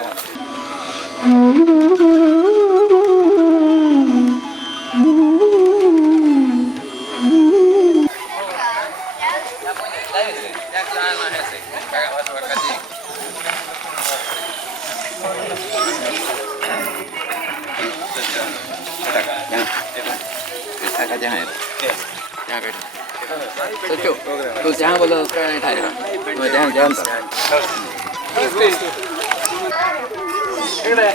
Jangan itu. Jangan itu. Setuju. Tu jangan boleh sekarang ini aja. Jangan. Ini.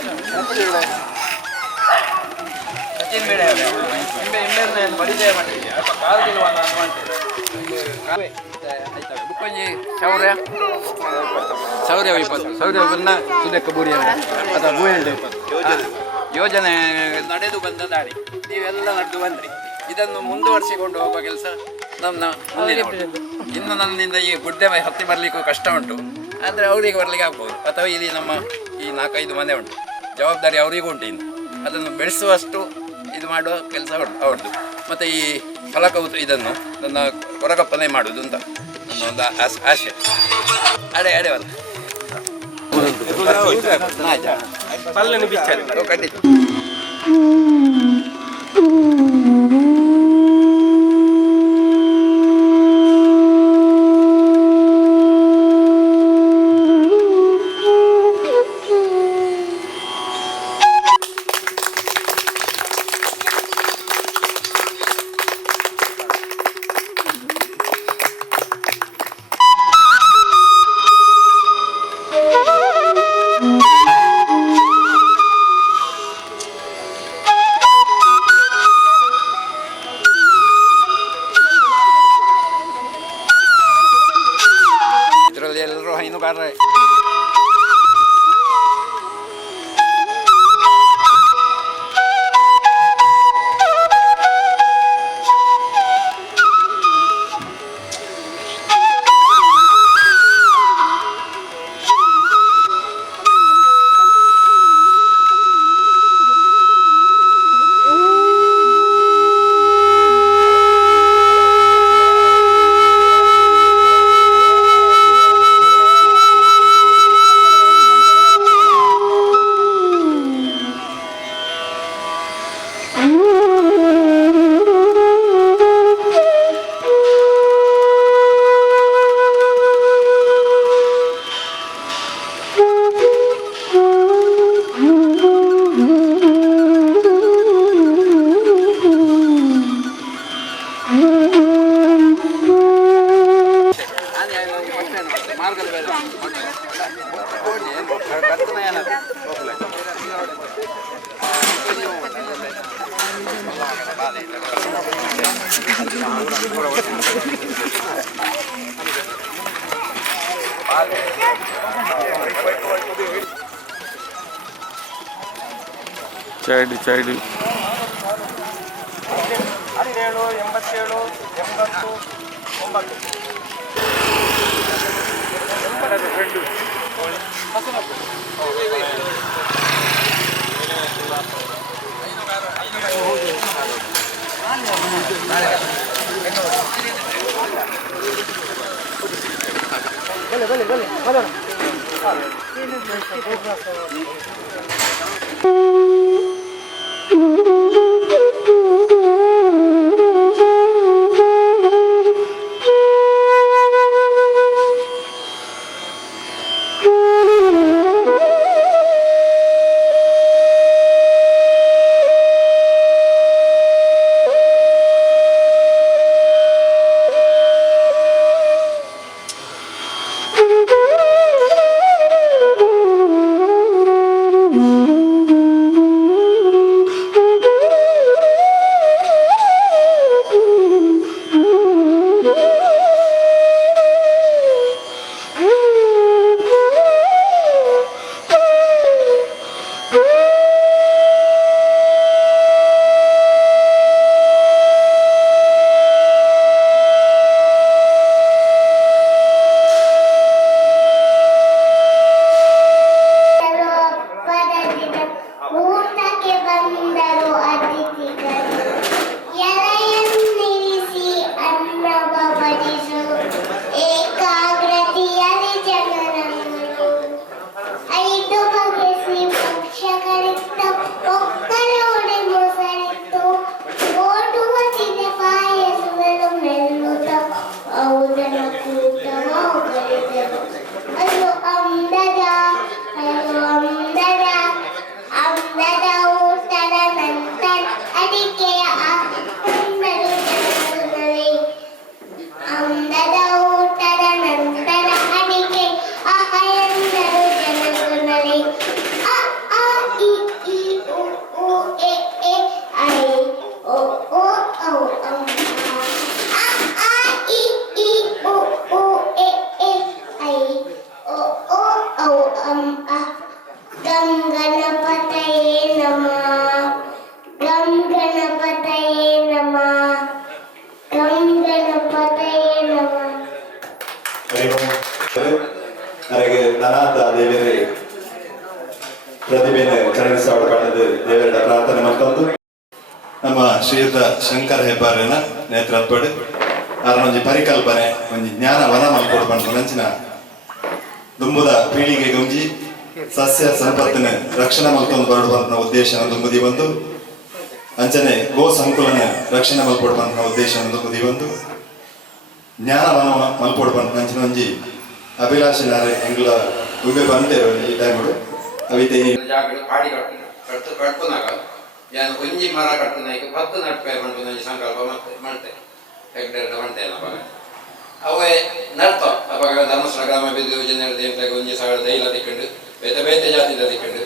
Kecil beda. Ini body saya macam ni. Apa kalau di luar nama macam? Bukannya saudara. Saudara ipat. Saudara benar sudah keburian. Atau bukan itu. ಯೋಜನೆ ನಡೆದು ಬಂದ ದಾರಿ ನೀವೆಲ್ಲ ನಡೆದು ಬಂದ್ರಿ. ಇದನ್ನು ಮುಂದುವರಿಸಿಕೊಂಡು ಹೋಗುವ ಕೆಲಸ ನಮ್ಮ ಇನ್ನು ನನ್ನಿಂದ ಈ ಗುಡ್ಡೆ ಹತ್ತಿ ಬರಲಿಕ್ಕೂ ಕಷ್ಟ ಉಂಟು, ಆದರೆ ಅವರಿಗೆ ಬರಲಿಕ್ಕೆ ಆಗ್ಬೋದು. ಅಥವಾ ಇಲ್ಲಿ ನಮ್ಮ ಈ 4-5 ಮನೆ ಉಂಟು, ಜವಾಬ್ದಾರಿ ಅವರಿಗೂ ಉಂಟು. ಇನ್ನು ಅದನ್ನು ಬೆಳೆಸುವಷ್ಟು ಇದು ಮಾಡುವ ಕೆಲಸ ಅವ್ರದ್ದು. ಮತ್ತು ಈ ಫಲಕ ಇದನ್ನು ನನ್ನ ಹೊರಗಪ್ಪನೆ ಮಾಡೋದು ಅಂತ ನನ್ನ ಒಂದು ಆಸೆ. ಅಡೆ ಪಲ್ಲೆನು ಬಿಚ್ಚಾರೆ ಖಂಡಿತ. ಎಲ್ಲರೂ ಹೈನುಗಾರರೇ. ಚೈಡಿ 17 87 80 ನನಗೆ ನನಾದ ದೇವರೇ ಪ್ರತಿಭೆಯನ್ನು ಕರುಣಿಸೋಡು ಕಾಣದು ದೇವರ ಪ್ರಾರ್ಥನೆ ಮತ್ತೊಂದು ನಮ್ಮ ಶ್ರೀಯುತ ಶಂಕರ್ ಹೆಬ್ಬಾರನ ನೇತೃತ್ವಡು ಅವರೊಂದು ಪರಿಕಲ್ಪನೆ ಒಂದು ಜ್ಞಾನ ವನ ಮಲ್ಕೊಡು ಬಂದು ನಂಚಿನ ದುಂಬುದ ಪೀಳಿಗೆ ಗುಂಜಿ ಸಸ್ಯ ಸಂಪತ್ತಿನ ರಕ್ಷಣೆ ಮಲ್ಕೊಂಡು ಬರಡು ಬಂದ ಉದ್ದೇಶ ದುಂಬುದಿ ಬಂದು ಅಂಚನೆ ಗೋ ಸಂಕುಲನ ರಕ್ಷಣೆ ಮಲ್ಕೊಡು ಬಂದ ಉದ್ದೇಶ ದುಂಬುದಿ ಬಂದು ಜ್ಞಾನ ವನ ಮಲ್ಕೊಡು ಬಂದ ನಂಚಿನ ಒಂಜಿ ಅಭಿಲಾಷೆ ನಾರೆ ಎಂಗ್ಲ ದುಂಬೆ ಬಂದೇರು ಈ ಟೈಮಡು ಅವಿತೆ ಜಾಗಗಳು ಪಾಡಿ ಕಟ್ಪುನಾಗ ನಾನು ಒಂಜಿ ಮರ ಕಟ್ಟುನಾಗ 10 ನಟ್ಪೆ ಬಂದು ನನಗೆ ಸಂಕಲ್ಪ ಮಾಡ್ತೆ ಹೆಕ್ಟೇರ್ ಮಾಡ್ತೆ ಅಲ್ಲ ಅವಾಗ ಅವೇ ನಡ್ತ ಅವಾಗ ಧರ್ಮಸ್ಥಳ ಗ್ರಾಮಾಭಿವೃದ್ಧಿ ಯೋಜನೆ ದೇಂಟ್ಲಾಗ ಒಂಜಿ ಸಾವಿರ ದೈಲ ತಿಕ್ಕೊಂಡು ಬೇತೆ ಬೇತೆ ಜಾತಿದ ತಿಕ್ಕೊಂಡು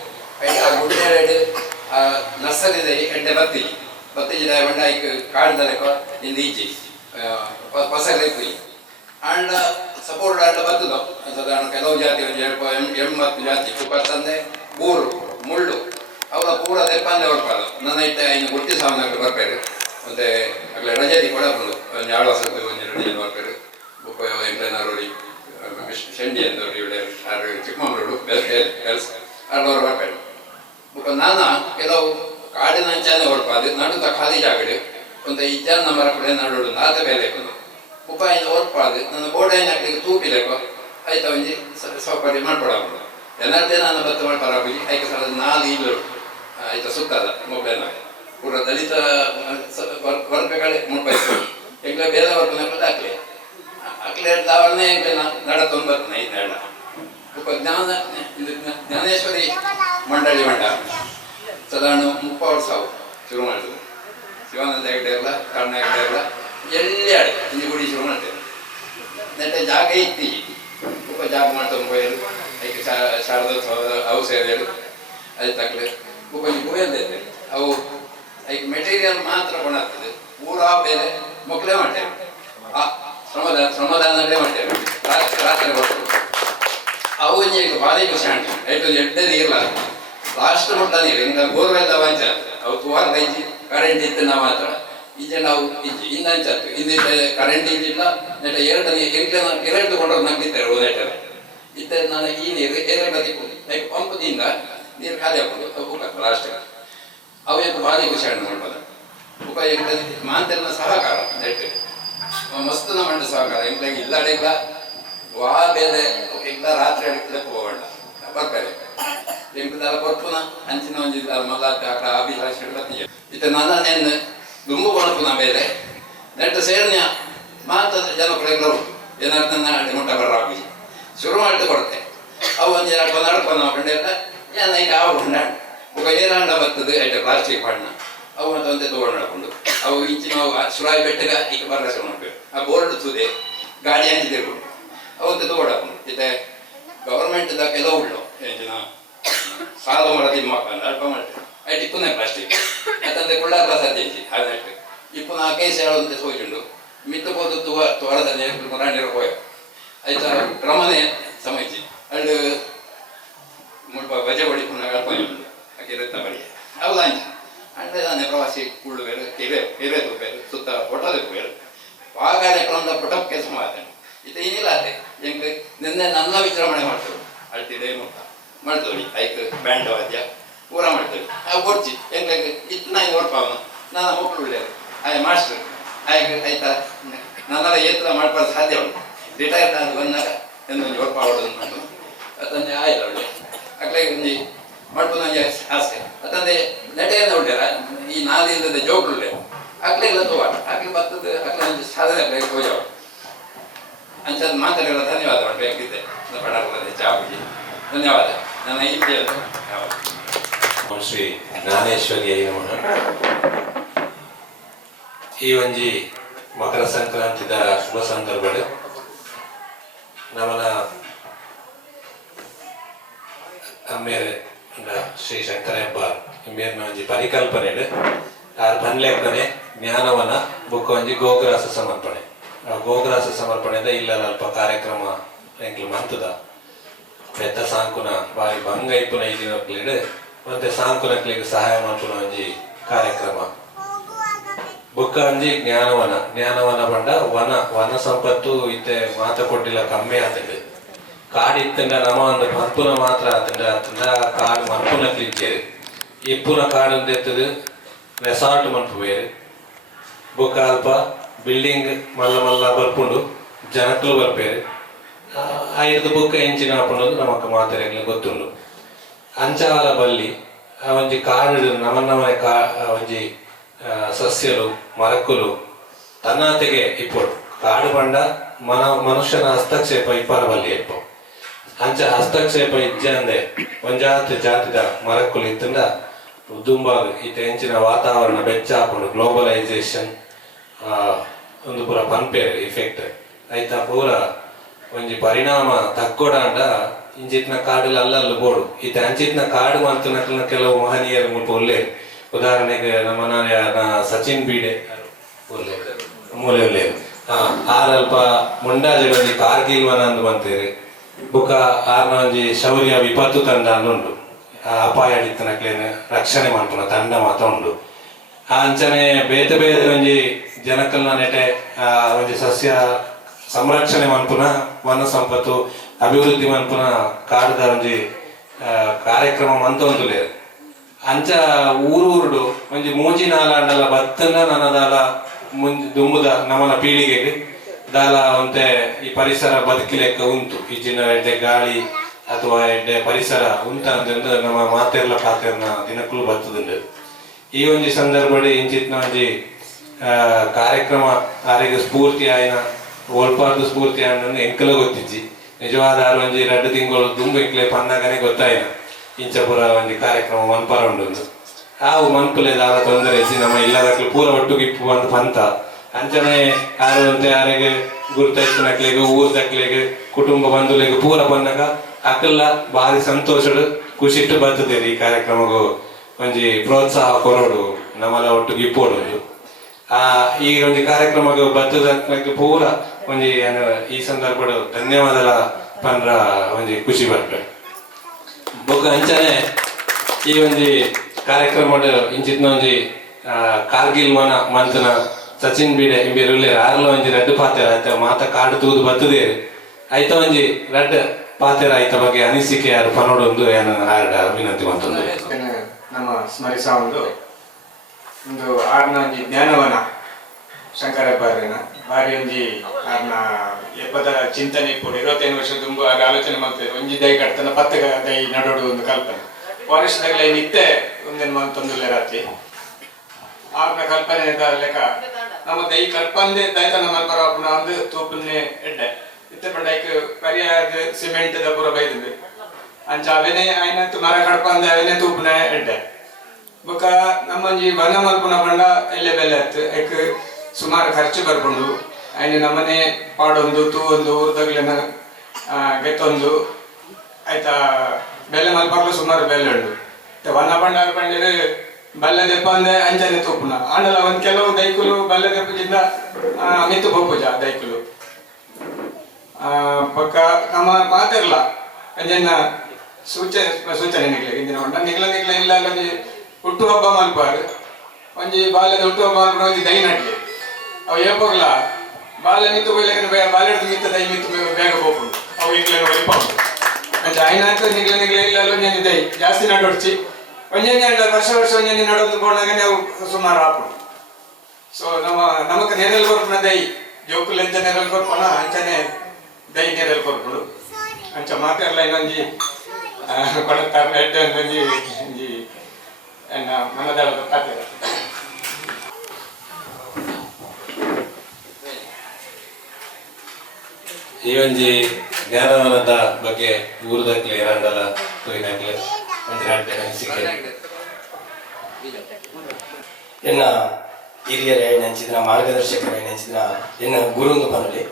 ಆ ಗುಡ್ಡೆ ನರ್ಸರಿದ ಎಡ್ಡೆ ಬತ್ತಿಜಿ ಬಂಡಾಯ್ಕ ಕಾಡ್ದಲೆಕ ಇಂದು ಈಜಿ ಪಸಲೆ ಕುಯ್ ಅಂಡ ಸಪೋರ್ಟ್ ಆಟ ಬರ್ತದ ಸಾಧಾರಣ ಕೆಲವು ಜಾತಿ ಒಂದು 80 ಜಾತಿ ಕುಕ್ಕರ್ ತಂದೆ ಊರು ಮುಳ್ಳು ಅವರ ಪೂರ ದೆಪ್ಪಂದೆ ಹೊರಪಾದ ನನ್ನ ಇಟ್ಟ ಇನ್ನು ಗುಟ್ಟಿ ಸಾವನ್ನ ಬರ್ಪೇರು ಮತ್ತೆ ಅಗಲ ರಜೆದಿ ಕೂಡ ಬಂದು ಒಂದು 2 ವರ್ಷದ ಒಂದು ರಜೆ ಬರ್ಪೇರು ಉಪಯೋಗ ಎಂಟನೂರು ಶಂಡಿ ಅಂತವ್ರು ಇವಳೆ ಚಿಕ್ಕಮಗಳೂರು ಕೆಲಸ ಅಲ್ಲವರು ಬರ್ಪೇರು ನಾನು ಕೆಲವು ಕಾಡಿನ ಅಂಚಾನೆ ಹೊರಪಾದ ನಡುತ್ತ ಖಾಲಿ ಜಾಗಡೆ ಒಂದು ಇಜ್ಜಾನ ಮರ ಕೂಡ ನಡುಡು ನಾತ ಬೇಲೆ ಬಂದು ಉಪಾಯಿಂದ ಹೊರಪಾದ ನನ್ನ ಬೋರ್ಡೈನ ಹಾಕಲಿಕ್ಕೆ ತೂಪಿಲೇಕೋ ಆಯ್ತಾ ಒಂಜಿ ಸೌಕರ್ಯ ಮಾಡ್ಕೊಡಬಹುದು ಎನ್ನದೇ ನಾನು ಬತ್ತ ಮಾಡ್ಬಾರಾಗಿ ಐಕೆ ಸಲ 4 ಇಲ್ಲು ಆಯ್ತಾ ಸುತ್ತದ ಮೊಬೈಲ್ ಪೂರ ದಲಿತ ವರ್ಗಗಳೇ ಮುಟ್ಪಾಯ್ತು ಈಗ ಬೇರೆ ವರ್ಗನ ಹಾಕ್ಲಿ ಹಾಕ್ಲಿ ದಾವಣೆ ನಡತೊಂದು ಬರ್ತನೆ ಇದು ನಡ ಜ್ಞಾನ ಜ್ಞಾನೇಶ್ವರಿ ಮಂಡಳಿ ಮಂಡ ಸಾಧಾರಣ 30 ವರ್ಷ ಶುರು ಮಾಡಿದ್ರು ಶಿವಾನಂದ ಹೆಗ್ಡೆ ಇರಲ್ಲ ಕಾರಣ ಹೆಗ್ಡೆ ಇರಲ್ಲ ಎಲ್ಲಿ ಆಡಿ ಇಲ್ಲಿ ಗುಡಿ ಶುರು ಮಾಡ್ತೇವೆ ನೆಟ್ಟೆ ಜಾಗ ಇತ್ತಿ ಜಾಗ ಮಾಡ್ಕೊಂಡು ಹೋಯರು ಐಕೆ ಶಾರದೋತ್ಸವದ ಅವು ಸೇರಿಯರು ಅದು ತಕ್ಕಲೆ ಕೊಂಚ ಗುವೆಲ್ದೈತೆ ಅವು ಐಕೆ ಮೆಟೀರಿಯಲ್ ಮಾತ್ರ ಕೊಡಾಗ್ತದೆ ಪೂರಾ ಬೇರೆ ಮಕ್ಕಳೇ ಮಾಡ್ತೇವೆ ಆ ಶ್ರಮದಾನದೇ ಮಾಡ್ತೇವೆ ರಾತ್ರಿ ಹೊತ್ತು ಅವು ಈಗ ಭಾರಿ ಖುಷಿ ಆಂಟ ಐಟು ಎಡ್ಡೆ ನೀರ್ಲ ಲಾಸ್ಟ್ ಮುಟ್ಟ ನೀರು ಹಿಂಗೆ ಬೋರ್ವೆಲ್ ವಂಚ ಅವು ತುವಾರ ದೈಜಿ ಕರೆಂಟ್ ಇತ್ತು ನಾವು ಮಾತ್ರ ಈಗ ನಾವು ಇನ್ನಂಚತ್ತು ಇಂದಿದ್ದ ಕರೆಂಟ್ ಇದ್ದಿಲ್ಲ ನೆಟ್ಟ ಎರಡು ಕೊಂಡೋಗಿ ನಂಬಿದ್ದಾರೆ ಓದೇಟರ್ ಇತ್ತ ನಾನು ಈ ನೀರು ಎರಡು ಪಂಪದಿಂದ ನೀರು ಖಾಲಿ ಹಾಕೋದು ಲಾಸ್ಟ್ ಅವು ಯಾಕೆ ಭಾರಿ ಖುಷಿ ಆಂಟ ಮಾಡ್ಬೋದು ಉಪಯುಕ್ತ ಮಾತೆಲ್ಲ ಸಹಕಾರ ನೆಟ್ಟು ಮಸ್ತ್ ನಮ್ಮ ಸಹಕಾರ ಎಂಟ್ಲಾಗಿ ಇಲ್ಲಾಡಿಲ್ಲ ವಾ ಬೇರೆ ಇಲ್ಲ ರಾತ್ರಿ ಅಡಿಗೆ ಹೋಗೋಣ ಬರ್ತಾರೆ ಎಂಟುದಲ್ಲ ಕೊಟ್ಟುನ ಅಂಚಿನ ಒಂದು ಮಲ್ಲಾಟ ಆಟ ಅಭಿಲಾಷ ಇತ್ತ ನನ್ನೇನು ದುಂಬು ಕೊಡಪುನ ಬೇರೆ ನೆಟ್ಟು ಸೇರ್ನ್ಯ ಮಾತ ಜನಪಡೆಗಳು ಏನಾದ್ರು ನನ್ನ ಮುಟ್ಟ ಬರಾಗಿ ಶುರು ಮಾಡಿ ಕೊಡ್ತೆ ಅವು ಒಂದು ಎರಡು ನಡ್ಕೊಂಡು ಬಂಡೆಲ್ಲ ಏನ ಈಗ ಅವು ಹೊಂಡಾಣ ಒಬ್ಬ ಏನಾಂಡ ಬರ್ತದೆ ಐಟ ಪ್ಲಾಸ್ಟಿಕ್ ಬಣ್ಣ ಅವು ಮತ್ತೆ ಒಂದೇ ತಗೊಂಡು ನಡ್ಕೊಂಡು ಅವು ಇಂಚಿನ ಸುರಾಯಿ ಬೆಟ್ಟಗ ಈಗ ಬರಸ ಮಾಡ್ಬೇಕು ಆ ಬೋರ್ಡ್ ತುದೆ ಗಾಡಿ ಹಂಚಿ ತಿರ್ಕೊಂಡು ಅವತ್ತು ತಗೊಂಡು ಇತ್ತೆ ಗವರ್ಮೆಂಟ್ದ ಕೆಲವು ಉಳ್ಳು ಎಂಚಿನ ಸಾಲ ಮಾಡೋದು ಮಕ್ಕಳು ಅಲ್ಪ ಮಾಡ್ತೇವೆ ಐಟಿ ಪುನಃ ಪ್ಲಾಸ್ಟಿಕ್ ಯಾಕಂದ್ರೆ ಕೊಳ್ಳಾರ ಸಾಧ್ಯ ಹಾಗಾಗಿ ಈ ಪುನಃ ಕೇಸ್ ಹೇಳುವಂತೆ ಸೋಚುಂಡು ಮಿತ್ತು ಹೋದ ತೋರದಲ್ಲಿ ಮರಾಣಿರ ಹೋಯ ಆಯ್ತಾ ಕ್ರಮನೇ ಸಮಯಿಸಿ ಅಲ್ಲಿ ಮುಲ್ಪ ಬಜೆ ಹೊಡಿ ಪುನಃ ಅಳ್ಕೊಂಡು ಆಕೆ ರತ್ನ ಬಳಿ ಹೌದಾ ಅಂದ್ರೆ ನಾನೇ ಪ್ರವಾಸಿ ಕುಳ್ಳು ಬೇರೆ ಕೆರೆ ಬೇರೆ ಸುತ್ತ ಫೋಟೋದ ಬೇರೆ ಆ ಕಾರ್ಯಕ್ರಮದ ಪುಟಪ್ ಕೆಲಸ ಮಾಡ್ತೇನೆ ಇದು ಏನಿಲ್ಲ ಅದೇ ಹೆಂಗೆ ನಿನ್ನೆ ನನ್ನ ವಿಜೃಂಭಣೆ ಮಾಡ್ತೇವೆ ಅಳ್ತಿದೆ ಮುಟ್ಟ ಮಾಡ್ತೇವೆ ಐಕ್ ಬ್ಯಾಂಡ್ ವಾದ್ಯ ಪೂರ ಮಾಡ್ತೇವೆ ಆ ಬರ್ಚಿ ಹೆಂಗೆ ಇತ್ತು ನಾನು ಹೊರಪಾವನ ನನ್ನ ಮಕ್ಕಳು ಒಳ್ಳೆಯದು ಆಯ್ ಮಾಸ್ಟರ್ ಆಯ್ಕೆ ಆಯ್ತಾ ನನ್ನೆಲ್ಲ ಏತ್ರ ಮಾಡ್ಬಾರ್ದು ಸಾಧ್ಯ ಉಂಟು ರಿಟೈರ್ಡ್ ಆಗಿ ಬಂದಾಗ ಎಂದೊಂದು ಹೊರಪಾವಡೋದು ಮಾಡು ಅತಂದೆ ಆಯ್ತು ಒಳ್ಳೆ ಅಕ್ಲೆ ಒಂದು ಮಾಡ್ಬೋದು ನನಗೆ ಆಸೆ ಅತಂದೆ ನೆಟೆಯಿಂದ ಒಳ್ಳೆಯ ಈ ನಾದಿಲ್ಲದ ಜೋಕ್ಳು ಒಳ್ಳೆ ಅಕ್ಲೆ ಇಲ್ಲ ತೋವಾಟ ಅಕ್ಲೆ ಬರ್ತದೆ ಅಕ್ಲೆ ಒಂದು ಸಾಧನೆ ಅಕ್ಲೆ ಹೋಜಾವ ಅಂಚದ್ ಮಾತಾಡಿರೋ ಧನ್ಯವಾದ ಮಾಡಬೇಕಿದ್ದೆ ಪಡಾರದ ಚಾಪುಜಿ ಧನ್ಯವಾದ ನನ್ನ ಹಿಂದೆ ಶ್ರೀ ಜ್ಞಾನೇಶ್ವರಿಯ ನಮಃ. ಈ ಒಂಜಿ ಮಕರ ಸಂಕ್ರಾಂತಿದ ಶುಭ ಸಂದರ್ಭಡ್ ನಮನ ಅಮ್ಮೇರೆ ಶ್ರೀ ಶಂಕರ ಹೆಬ್ಬಾರ್ ಇಮ್ಮೇರ್ನ ಒಂಜಿ ಪರಿಕಲ್ಪನೆ ಆರ್ ಪನ್ಲೆಕ್ಕನೆ ಜ್ಞಾನವನ ಬುಕ್ಕ ಒಂಜಿ ಗೋಗ್ರಾಸ ಸಮರ್ಪಣೆ. ಆ ಗೋಗ್ರಾಸ ಸಮರ್ಪಣೆದ ಇಲ್ಲ ಅಲ್ಪ ಕಾರ್ಯಕ್ರಮ ಎಂಕ್ಲು ಮಂತದ ಪೆತ್ತ ಸಾಂಕುನ ಬಾರಿ ಭಂಗ ಇಪ್ಪುನ ಈ ದಿನಕ್ಲಿಡ್ ಮತ್ತೆ ಸಾಂಕುನಕ್ಲಿಗೆ ಸಹಾಯ ಮಾಡ್ಪುನ ಒಂಜಿ ಕಾರ್ಯಕ್ರಮ ಬುಕ್ಕ ಒಂಜಿ ಜ್ಞಾನವನ ಬಂಡ ವನ ಸಂಪತ್ತು ಇತ್ತೆ ಮಾತ ಕೊಟ್ಟಿಲ್ಲ ಕಮ್ಮಿ ಆತಂಡೆ ಕಾಡು ಇತ್ತಂಡ ನಮ್ಮ ಒಂದು ಮನ್ಪುನ ಮಾತ್ರ ಆತಂಡ ಕಾಡು ಮನ್ಪುನಕ್ಲಿ ಇದ್ದೇವೆ ಇಪ್ಪುನ ಕಾಡು ಅಂತ ಎತ್ತದು ರೆಸಾರ್ಟ್ ಮನ್ಪು ಬೇರೆ ಬುಕ್ಕ ಅಲ್ಪ ಬಿಲ್ಡಿಂಗ್ ಮಲ್ಲ ಮಲ್ಲ ಬರ್ಪುಂಡು ಜನಕ್ಕಲು ಬರ್ಪೇರು ಐದು ಬುಕ್ಕ ಎಂಚಿನ ಹಾಕೊಂಡು ನಮಕ್ ಮಾತಾಡಲಿ ಗೊತ್ತುಂಡು ಅಂಚಾಲ ಬಲ್ಲಿ ಒಂಜಿ ಕಾಡು ನಮನ್ನಮನೆ ಒಂಜಿ ಸಸ್ಯಲು ಮರಕ್ಕುಲು ತನ್ನಾತೆಗೆ ಇಪ್ಪಡು ಕಾಡು ಬಂಡ ಮನುಷ್ಯನ ಹಸ್ತಕ್ಷೇಪ ಇಪ್ಪರ ಬಲ್ಲಿ ಇಪ್ಪ ಅಂಚ ಹಸ್ತಕ್ಷೇಪ ಇಜ್ಜೆ ಅಂದೆ ಜಾತಿದ ಮರಕ್ಕುಲು ಇತ್ತಂಡ ದುಂಬಾಗ ಈತ ಹೆಂಚಿನ ವಾತಾವರಣ ಬೆಚ್ಚ ಹಾಕೊಂಡು ಗ್ಲೋಬಲೈಸೇಷನ್ ಒಂದು ಪೂರ ಪನ್ಪೇರು ಇಫೆಕ್ಟ್ ಆಯ್ತಾ ಪೂರ ಒಂಜಿ ಪರಿಣಾಮ ತಕ್ಕೊಡಾಂಡ ಇಂಚಿತ್ನ ಕಾಡಲ್ಲಿ ಅಲ್ಲಲ್ಲಿ ಬೋಡು ಈತ ಅಂಚಿತ್ನ ಕಾಡು ಮಂತನಕ್ಲ ಕೆಲವು ಮಹನೀಯರು ಮುಲ್ಪ ಒಳ್ಳೆಯರು. ಉದಾಹರಣೆಗೆ ನಮ್ಮ ಸಚಿನ್ ಬೀಡೆ ಮೂಲೆ ಒಳ್ಳೆಯರು ಆರಲ್ಪ ಮುಂಡಾಜೆಡ್ ಒಂಜಿ ಕಾರ್ಗಿಲ್ ವನ ಅಂದು ಬಂತೇರಿ ಬುಕ್ಕ ಆರ್ನ ಒಂಜಿ ಶೌರ್ಯ ವಿಪತ್ತು ತಂಡ ಅನ್ನುಂಡು ಅಪಾಯ ಅಡಿತನಕ್ಲೇನೆ ರಕ್ಷಣೆ ಮಾಡ್ಪುನ ತಂಡ ಮಾತ ಉಂಡು. ಆ ಅಂಚನೆ ಬೇತೆ ಬೇತೆ ಒಂಜಿ ಜನಕಲ್ನ ನೆಟೆ ಒಂಜಿ ಸಸ್ಯ ಸಂರಕ್ಷಣೆ ಮನ್ಪುನ ವನ ಸಂಪತ್ತು ಅಭಿವೃದ್ಧಿ ಮನ್ಪುನ ಕಾಡದ ಒಂಜಿ ಕಾರ್ಯಕ್ರಮ ಮಂತೊಂದುಲೇರು ಅಂಚ ಊರುಡು ಒಂಜಿ ಮೂಜಿ ನಾಲಾಂಡಲ ಬತ್ತಂಗ ನನ್ನದಾಲ ಮುಂಜಿ ದುಂಬುದ ನಮ್ಮನ ಪೀಳಿಗೆಗೆ ದಾಲ ಒಂತೆ ಈ ಪರಿಸರ ಬದುಕಿಲೆಕ್ಕ ಉಂಟು ಈಜಿನ ಎಡ್ಡೆ ಗಾಳಿ ಅಥವಾ ಎಡ್ಡೆ ಪರಿಸರ ಉಂಟ ಅಂತಂದು ನಮ್ಮ ಮಾತೆರ್ಲ ಪಾತೆರ್ನ ದಿನಕ್ಕೂ ಬರ್ತದುಂಡು. ಈ ಒಂಜಿ ಸಂದರ್ಭಡ್ ಇಂಚಿತ್ನ ಒಂಜಿ ಕಾರ್ಯಕ್ರಮ ಆರಿಗೆ ಸ್ಫೂರ್ತಿ ಆಯ್ನ ಒಳ್ಪಾರ್ದು ಸ್ಫೂರ್ತಿ ಆಯ್ನ ಎಂಕಲ ಗೊತ್ತಿಜ್ಜಿ ನಿಜವಾದ ಒಂಜಿ 2 ತಿಂಗಳು ದುಂಬು ಎಂಕ್ಲೆ ಪನ್ನಗನೆ ಗೊತ್ತಾಯ್ನ ಇಂಚಪುರ ಒಂಜಿ ಕಾರ್ಯಕ್ರಮ ಮನ್ಪರ ಉಂಡು. ಆವು ಮನ್ಪುಲೆ ದಾಲ ತೊಂದರೆ ಇಜ್ಜಿ ನಮ್ಮ ಇಲ್ಲದಕ್ಲು ಪೂರ ಒಟ್ಟುಗಿಪ್ಪು ಒಂದು ಪಂತ ಅಂಚನೆ ಯಾರು ಅಂತ ಯಾರಿಗೆ ಗುರುತಾಯ್ತನಕ್ಲೆಗ್ ಊರ್ ದಕ್ಲೆಗ್ ಕುಟುಂಬ ಬಂಧುಲೆಗ್ ಪೂರ ಬಂದಾಗ ಅಕ್ಕಲ್ಲ ಭಾರಿ ಸಂತೋಷಡು ಖುಷಿಟ್ಟು ಬರ್ತದೇರಿ ಈ ಕಾರ್ಯಕ್ರಮಗೂ ಒಂಜಿ ಪ್ರೋತ್ಸಾಹ ಕೊರೋಡು ನಮ್ಮಲ್ಲ ಒಟ್ಟಿಗೆ ಇಪ್ಪೋಡು ಈ ಒಂದು ಕಾರ್ಯಕ್ರಮಕ್ಕೆ ಬರ್ತದಕ್ಕೆ ಪೂರ ಒಂಜಿ ಈ ಸಂದರ್ಭ ಧನ್ಯವಾದ ಪಂದ್ರ ಒಂಜಿ ಖುಷಿ ಬರ್ತೆ ಬೊಕ್ಕ ಅಂಚನೆ ಈ ಒಂಜಿ ಕಾರ್ಯಕ್ರಮ ಇಂಚಿತ್ನ ಒಂಜಿ ಕಾರ್ಗಿಲ್ ಮನ ಮಂತನ ಸಚಿನ್ ಬೀಡೆ ಇಂಬೇರುಲ್ಲೆ ಆರ್ಲ ಒಂಜಿ ರೆಡ್ ಪಾತೆರ ಆಯ್ತ ಮಾತ ಕಾಡು ತೂದು ಬರ್ತದೇರಿ ಆಯ್ತ ಒಂಜಿ ರೆಡ್ ಪಾತೆರ ಆಯ್ತ ಬಗ್ಗೆ ಅನಿಸಿಕೆ ಯಾರು ಪನೋಡು ಒಂದು ಏನು ಆರ್ಡ ವಿನಂತಿ ಮಾಡ್ತಂದ್ರೆ ನಮ್ಮ ಸ್ಮರಿಸ ಒಂದು ಆರ್ನ ಒಂಜಿ ಜ್ಞಾನವನ ಶಂಕರ ಹೆಬ್ಬಾರಿನ ಬಾರಿ ಒಂಜಿ ಆರ್ನ ಎಪ್ಪದರ ಚಿಂತನೆ ಕೂಡ 25 ವರ್ಷ ತುಂಬ ಆಗ ಆಲೋಚನೆ ಮಾಡ್ತಾರೆ ಒಂಜಿ ದೈ ಕಟ್ತನ ಪತ್ತಗ ದೈ ನಡೋಡು ಒಂದು ಕಲ್ಪನೆ ಫಾರೆಸ್ಟ್ದಾಗಲೇ ನಿತ್ಯ ಒಂದೇನು ಮಂತೊಂದುಲ್ಲೆ ರಾತ್ರಿ ಆರ್ನ ಕಲ್ಪನೆ ಲೆಕ್ಕ ನಮ್ಮ ದೈ ಕಲ್ಪನೆ ದೈತನ ಮಲ್ಪರ ಒಂದು ತೂಪನ್ನೇ ಎಡ್ಡೆ ಇತ್ತೆ ಪಂಡೈಕ್ ಪರಿಯಾದ ಸಿಮೆಂಟ್ ದ ಪೂರ ಬೈದಿದೆ ಅಂಚ ಅವೇನೆ ಆಯ್ನತ್ತು ಮರ ಕಡ್ಪಂದೆ ಅವೇನೆ ತೂಪನ ಎಡ್ಡೆ ಬೊಕ್ಕ ನಮ್ಮಂಜಿ ವನ ಮಲ್ಪುನ ಬಂಡ ಎಲ್ಲೆ ಬೆಲೆ ಆಯ್ತು ಐಕ್ ಸುಮಾರು ಖರ್ಚು ಬರ್ಕೊಂಡು ಆಯ್ನ ನಮ್ಮನೆ ಪಾಡೊಂದು ತೂವೊಂದು ಊರ್ದಾಗ್ಲೆನ ಗೆತ್ತೊಂದು ಆಯ್ತಾ ಬೆಲೆ ಮಲ್ಪಾಗ್ಲು ಸುಮಾರು ಬೆಲೆ ಉಂಡು ವನ ಬಂಡ ಬಂಡಿರು ಬಲ್ಲೆ ದೆಪ್ಪ ಅಂದೆ ಅಂಜನೆ ತೂಪುನ ಆಂಡಲ ಒಂದ್ ಕೆಲವು ದೈಕುಲು ಬಲ್ಲೆ ದೆಪ್ಪದಿಂದ ಮಿತ್ತು ಬೋಪುಜ ದೈಕುಲು ಪಕ್ಕ ನಮ್ಮ ಮಾತಿರ್ಲ ಅಂಜನ್ನ ಸೂಚನೆ ನಿಗ್ಲೆ ಇಂದಿನ ಹೊಂಡ ನಿಗ್ಲ ಇಲ್ಲ ಒಂಜಿ ಹುಟ್ಟು ಹಬ್ಬ ಮಲ್ಪಾರು ಒಂಜಿ ಬಾಲ್ಯದ ಹುಟ್ಟು ಹಬ್ಬ ಮಲ್ಪಡ ಒಂಜಿ ದೈ ನಡ್ಲಿ ಅವು ಏಪೋಗ್ಲ ಬಾಲ್ಯ ಮಿತ್ತು ಬೈಲಕ್ಕೆ ಬಾಲ್ಯದ ಮಿತ್ತ ದೈ ಮಿತ್ತು ಬೇಗ ಹೋಗ್ಕೊಂಡು ಅವು ಈಗಲೇ ಒಲಿಪಾಡು ಅಂಚ ಆಯ್ನಾಯ್ತು ನಿಗ್ಲ ಇಲ್ಲ ಒಂಜಿ ದೈ ಜಾಸ್ತಿ ನಡೋಡ್ಚಿ ಒಂಜೊಂಜಿ ವರ್ಷ ಒಂಜೊಂಜಿ ನಡೋದು ಬೋಣಾಗ ನಾವು ಸುಮಾರು ಹಾಪು ಸೊ ನಮಕ್ ನೆರಲ್ ಕೊರ್ಪುನ ದೈ ಜೋಕುಲೆಂಚ ನೆರಲ್ ಕೊರ್ಪುನ ಅಂಚನೆ ದೈ ನೆರಲ್ ಕೊರ್ಪುಡು ಅಂಚ ಮಾತೆರ್ಲ ಇನ್ನೊಂಜಿ ಕೊಡತಾರ ಎಡ್ಡೆ ಒಂದೊಂಜಿ ಒಂಜಿ ಮನದಾಳದ ಪಾತ್ರ ಈ ಒಂಜಿ ಜ್ಞಾನವನದ ಬಗ್ಗೆ ಊರದಕ್ಲೆ ರಂಡಲ ತೋಯಿನಕ್ಲೆ ಒಂಜಿ ಗಂಟೆ ಅನಿಸಿಕೆ ಎನ್ನ ಹಿರಿಯರ ನೆಂಚಿದಿನ ಮಾರ್ಗದರ್ಶಕರ ನೆಂಚಿದಿನ ಎನ್ನ ಗುರುಂದು ಪನಲಿ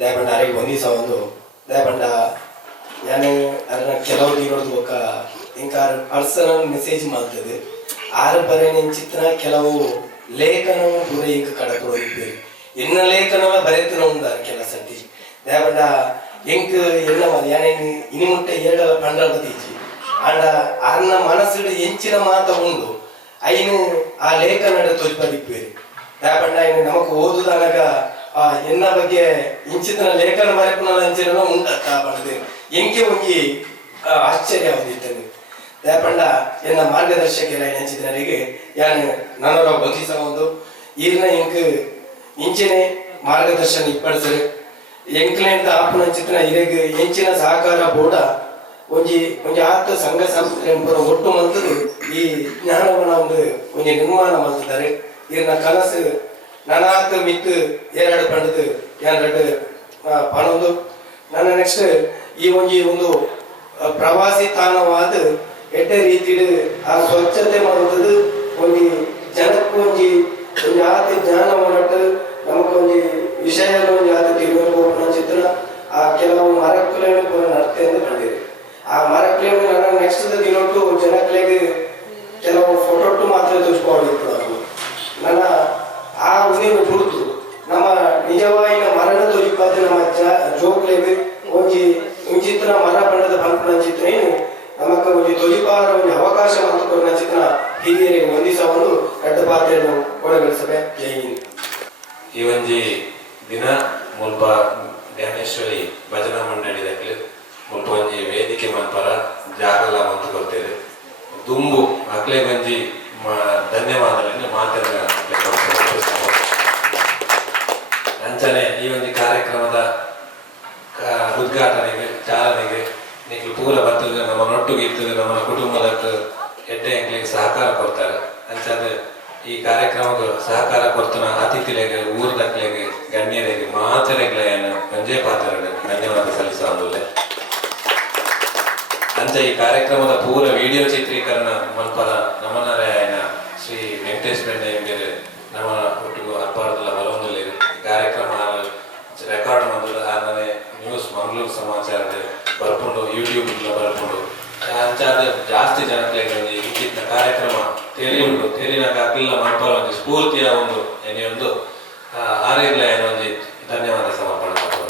ದಯಪಂಡ ಅರೆಗೆ ಒಂದಿಸ ಒಂದು ದಯಪಂಡ ನಾನು ಅದನ್ನ ಕೆಲವು ದಿನದ ಒಕ್ಕ ಇಂಕ ಪರ್ಸನಲ್ ಮೆಸೇಜ್ ಮಾಡ್ತದೆ ಆರು ಬರೆ ನೆಂಚಿತ್ರ ಕೆಲವು ಲೇಖನ ಪೂರ ಇಂಕ ಕಡಕೊಡಿದ್ದೇವೆ ಎನ್ನ ಲೇಖನವ ಬರೆತನ ಉಂದಾರ ಕೆಲಸ ದಯಪಂಡ ಎಂಕ್ ಎಲ್ಲ ಯಾನೇನು ಇನಿ ಮುಟ್ಟೆ ಏಳಲ ಪಂಡ್ರ ತೀಚಿ ಅಂಡ ಅರ್ನ ಮನಸ್ಸು ಎಂಚಿನ ಮಾತ ಉಂಡು ಐನು ಆ ಲೇಖನ ತೋರಿಪದಿಪ್ಪೇರಿ ದಯಪಂಡ ಐನು ನಮಕ್ ಓದುದನಗ ಎನ್ನ ಬಗ್ಗೆ ಇಂಚಿನ ಲೇಖನ ಬರೆಪುನಲ ಅಂಚಿನ ಉಂಟತ್ತ ಪಡೆದು ಎಂಕೆ ಒಂಜಿ ಆಶ್ಚರ್ಯ ಹೊಂದಿದ್ದೇನೆ ದಯಪಂಡ ಎನ್ನ ಮಾರ್ಗದರ್ಶಕರ ನೆಂಚಿದರಿಗೆ ಯಾನು ನನ್ನರ ಬಂಧಿಸ ಒಂದು ಈರ್ನ ಎಂಕ್ ಇಂಚಿನ ಮಾರ್ಗದರ್ಶನ ಇಪ್ಪಡಿಸರು ಎಂಕ್ಲೆಂತ ಆಪುನ ಚಿತ್ರ ಇರೆಗ್ ಎಂಚಿನ ಸಹಕಾರ ಬೋಡ ಒಂಜಿ ಆತ ಸಂಘ ಸಂಸ್ಥೆ ಒಟ್ಟು ಮಂತದು ಈ ಜ್ಞಾನವನ್ನ ಒಂಜಿ ನಿರ್ಮಾಣ ಮಾಡ್ತಿದ್ದಾರೆ ಇರ್ನ ಕನಸು ನನಾತ್ ಮಿತ್ತು ಎರಡು ಪಂಡದು ಎರಡು ಪಣದು ನನ್ನ ನೆಕ್ಸ್ಟ್ ಈ ಒಂದು ಪ್ರವಾಸಿ ತಾಣವಾದ ಎಡ್ಡೆ ರೀತಿ ಆ ಸ್ವಚ್ಛತೆ ಮಾಡುವುದು ಒಂಜಿ ಜನಕ್ಕೆ ಒಂಜಿ ಆತ ಜ್ಞಾನವನ್ನಟ್ಟು ನಮಗೊಂಜಿ ವಿಷಯ ಆತ ತಿರುಗಿ ಚಿತ್ರ ಆ ಕೆಲವು ಮರಕ್ಕುಲೆಗಳು ಕೂಡ ನಡ್ತೆ ಎಂದು ಕಂಡಿದೆ ಆ ಮರಕ್ಲೇನು ನನ್ನ ನೆಕ್ಸ್ಟ್ ದಿನೊಟ್ಟು ಜನಕ್ಲೆಗೆ ಕೆಲವು ಫೋಟೋಟ್ಟು ಮಾತ್ರ ತೋರಿಸ್ಕೊಂಡಿತ್ತು ನನ್ನ ಆ ಉದಿನ ಕುರಿತು ನಮ್ಮ ನಿಜವಾಯಿನ ಮರಣ ತೋರಿಪಾದ ನಮ್ಮ ಜೋಕ್ಲೆಗೆ ಒಂಜಿ ಚಿತ್ರ ಮರ ಬಣ್ಣದ ಪಂಪನ ಚಿತ್ರ ಏನು ನಮಕ ಒಂಜಿ ತೋರಿಪಾರ ಒಂದು ಅವಕಾಶ ಮಾಡಿಕೊಂಡ ಚಿತ್ರ ಹಿರಿಯರಿಗೆ ಒಂದಿಸ ಒಂದು ದೊಡ್ಡ ಪಾತ್ರೆಯನ್ನು ಕೊಡಗಳಿಸಬೇಕು. ಜೈ ಹಿಂದ್. ಈ ಒಂಜಿ ದಿನ ಮುಲ್ಪ ಜ್ಞಾನೇಶ್ವರಿ ಭಜನಾ ಮಂಡಳಿದಾಗಲಿ ಮುಲ್ಪ ಒಂಜಿ ವೇದಿಕೆ ಮಲ್ಪರ ಜಾಗಲ ಮಂತ್ ಕೊಡ್ತೇವೆ ದುಂಬು ಮಕ್ಳೆ ಬಂಜಿ ಧನ್ಯವಾದಗಳನ್ನು ಮಾತಾಡ ಅಂಚನೆ ಈ ಒಂದು ಕಾರ್ಯಕ್ರಮದ ಉದ್ಘಾಟನೆಗೆ ಚಾಲನೆಗೆ ನೀವು ಪೂರ ಬರ್ತದೆ ನಮ್ಮ ನೊಟ್ಟಿಗೆ ಇರ್ತದೆ ನಮ್ಮ ಕುಟುಂಬದ ಎಡ್ಡೆ ಎಂಕ್ಲಿಗೆ ಸಹಕಾರ ಕೊಡ್ತಾರೆ ಅಂಚಂದ್ರೆ ಈ ಕಾರ್ಯಕ್ರಮಕ್ಕೆ ಸಹಕಾರ ಕೊಡ್ತಾನ ಅತಿಥಿಗಳಿಗೆ ಊರ್ದಕ್ಲೆಗೆ ಗಣ್ಯರಿಗೆ ಮಾತರೆಗಳನ್ನು ಗಂಜೆ ಪಾತ್ರಗಳಿಗೆ ಧನ್ಯವಾದ ಸಲ್ಲಿಸುವುದಿಲ್ಲ ಅಂಚ ಈ ಕಾರ್ಯಕ್ರಮದ ಪೂರ ವಿಡಿಯೋ ಚಿತ್ರೀಕರಣ ಮಲ್ಪರ ನಮನರಾಯನ ಶ್ರೀ ವೆಂಕಟೇಶ್ ಬೆಂಡೆ ಎಂಬುದು ನಮ್ಮ ಒಟ್ಟಿಗೂ ಅರ್ಪಾರದಲ್ಲ ಬಲವೊಂದಲ್ಲಿದೆ ಕಾರ್ಯಕ್ರಮ ರೆಕಾರ್ಡ್ ಮಾಡೋದು ಆಮೇಲೆ ನ್ಯೂಸ್ ಮಂಗಳೂರು ಸಮಾಚಾರ ಬರ್ಕೊಂಡು ಯೂಟ್ಯೂಬ್ ಬರ್ಕೊಂಡು ಅಂಚಾದ ಜಾಸ್ತಿ ಜನಕ್ಕೆ ಇಂಚಿನ ಕಾರ್ಯಕ್ರಮ ತೆರಿನಾಗ ಅಕ್ಕಿಲ್ಲ ಮನಪರ ಒಂದು ಸ್ಫೂರ್ತಿಯ ಒಂದು ಒಂದು ಆರೇಗ್ಲ ಒಂದು ಧನ್ಯವಾದ ಸಮರ್ಪಣೆ ಮಾಡ್ಬೋದು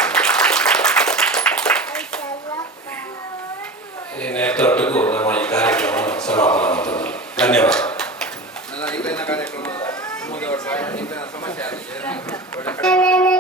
ಈ ನೇತೃತ್ವಕ್ಕೂ ನಮ್ಮ ಈ ಕಾರ್ಯಕ್ರಮವನ್ನು ಸಮಾಪನ ಮಾಡ್ತದೆ. ಧನ್ಯವಾದ. ನನ್ನ ಕಾರ್ಯಕ್ರಮ 3 ವರ್ಷ ಸಮಸ್ಯೆ ಆಗಿದೆ.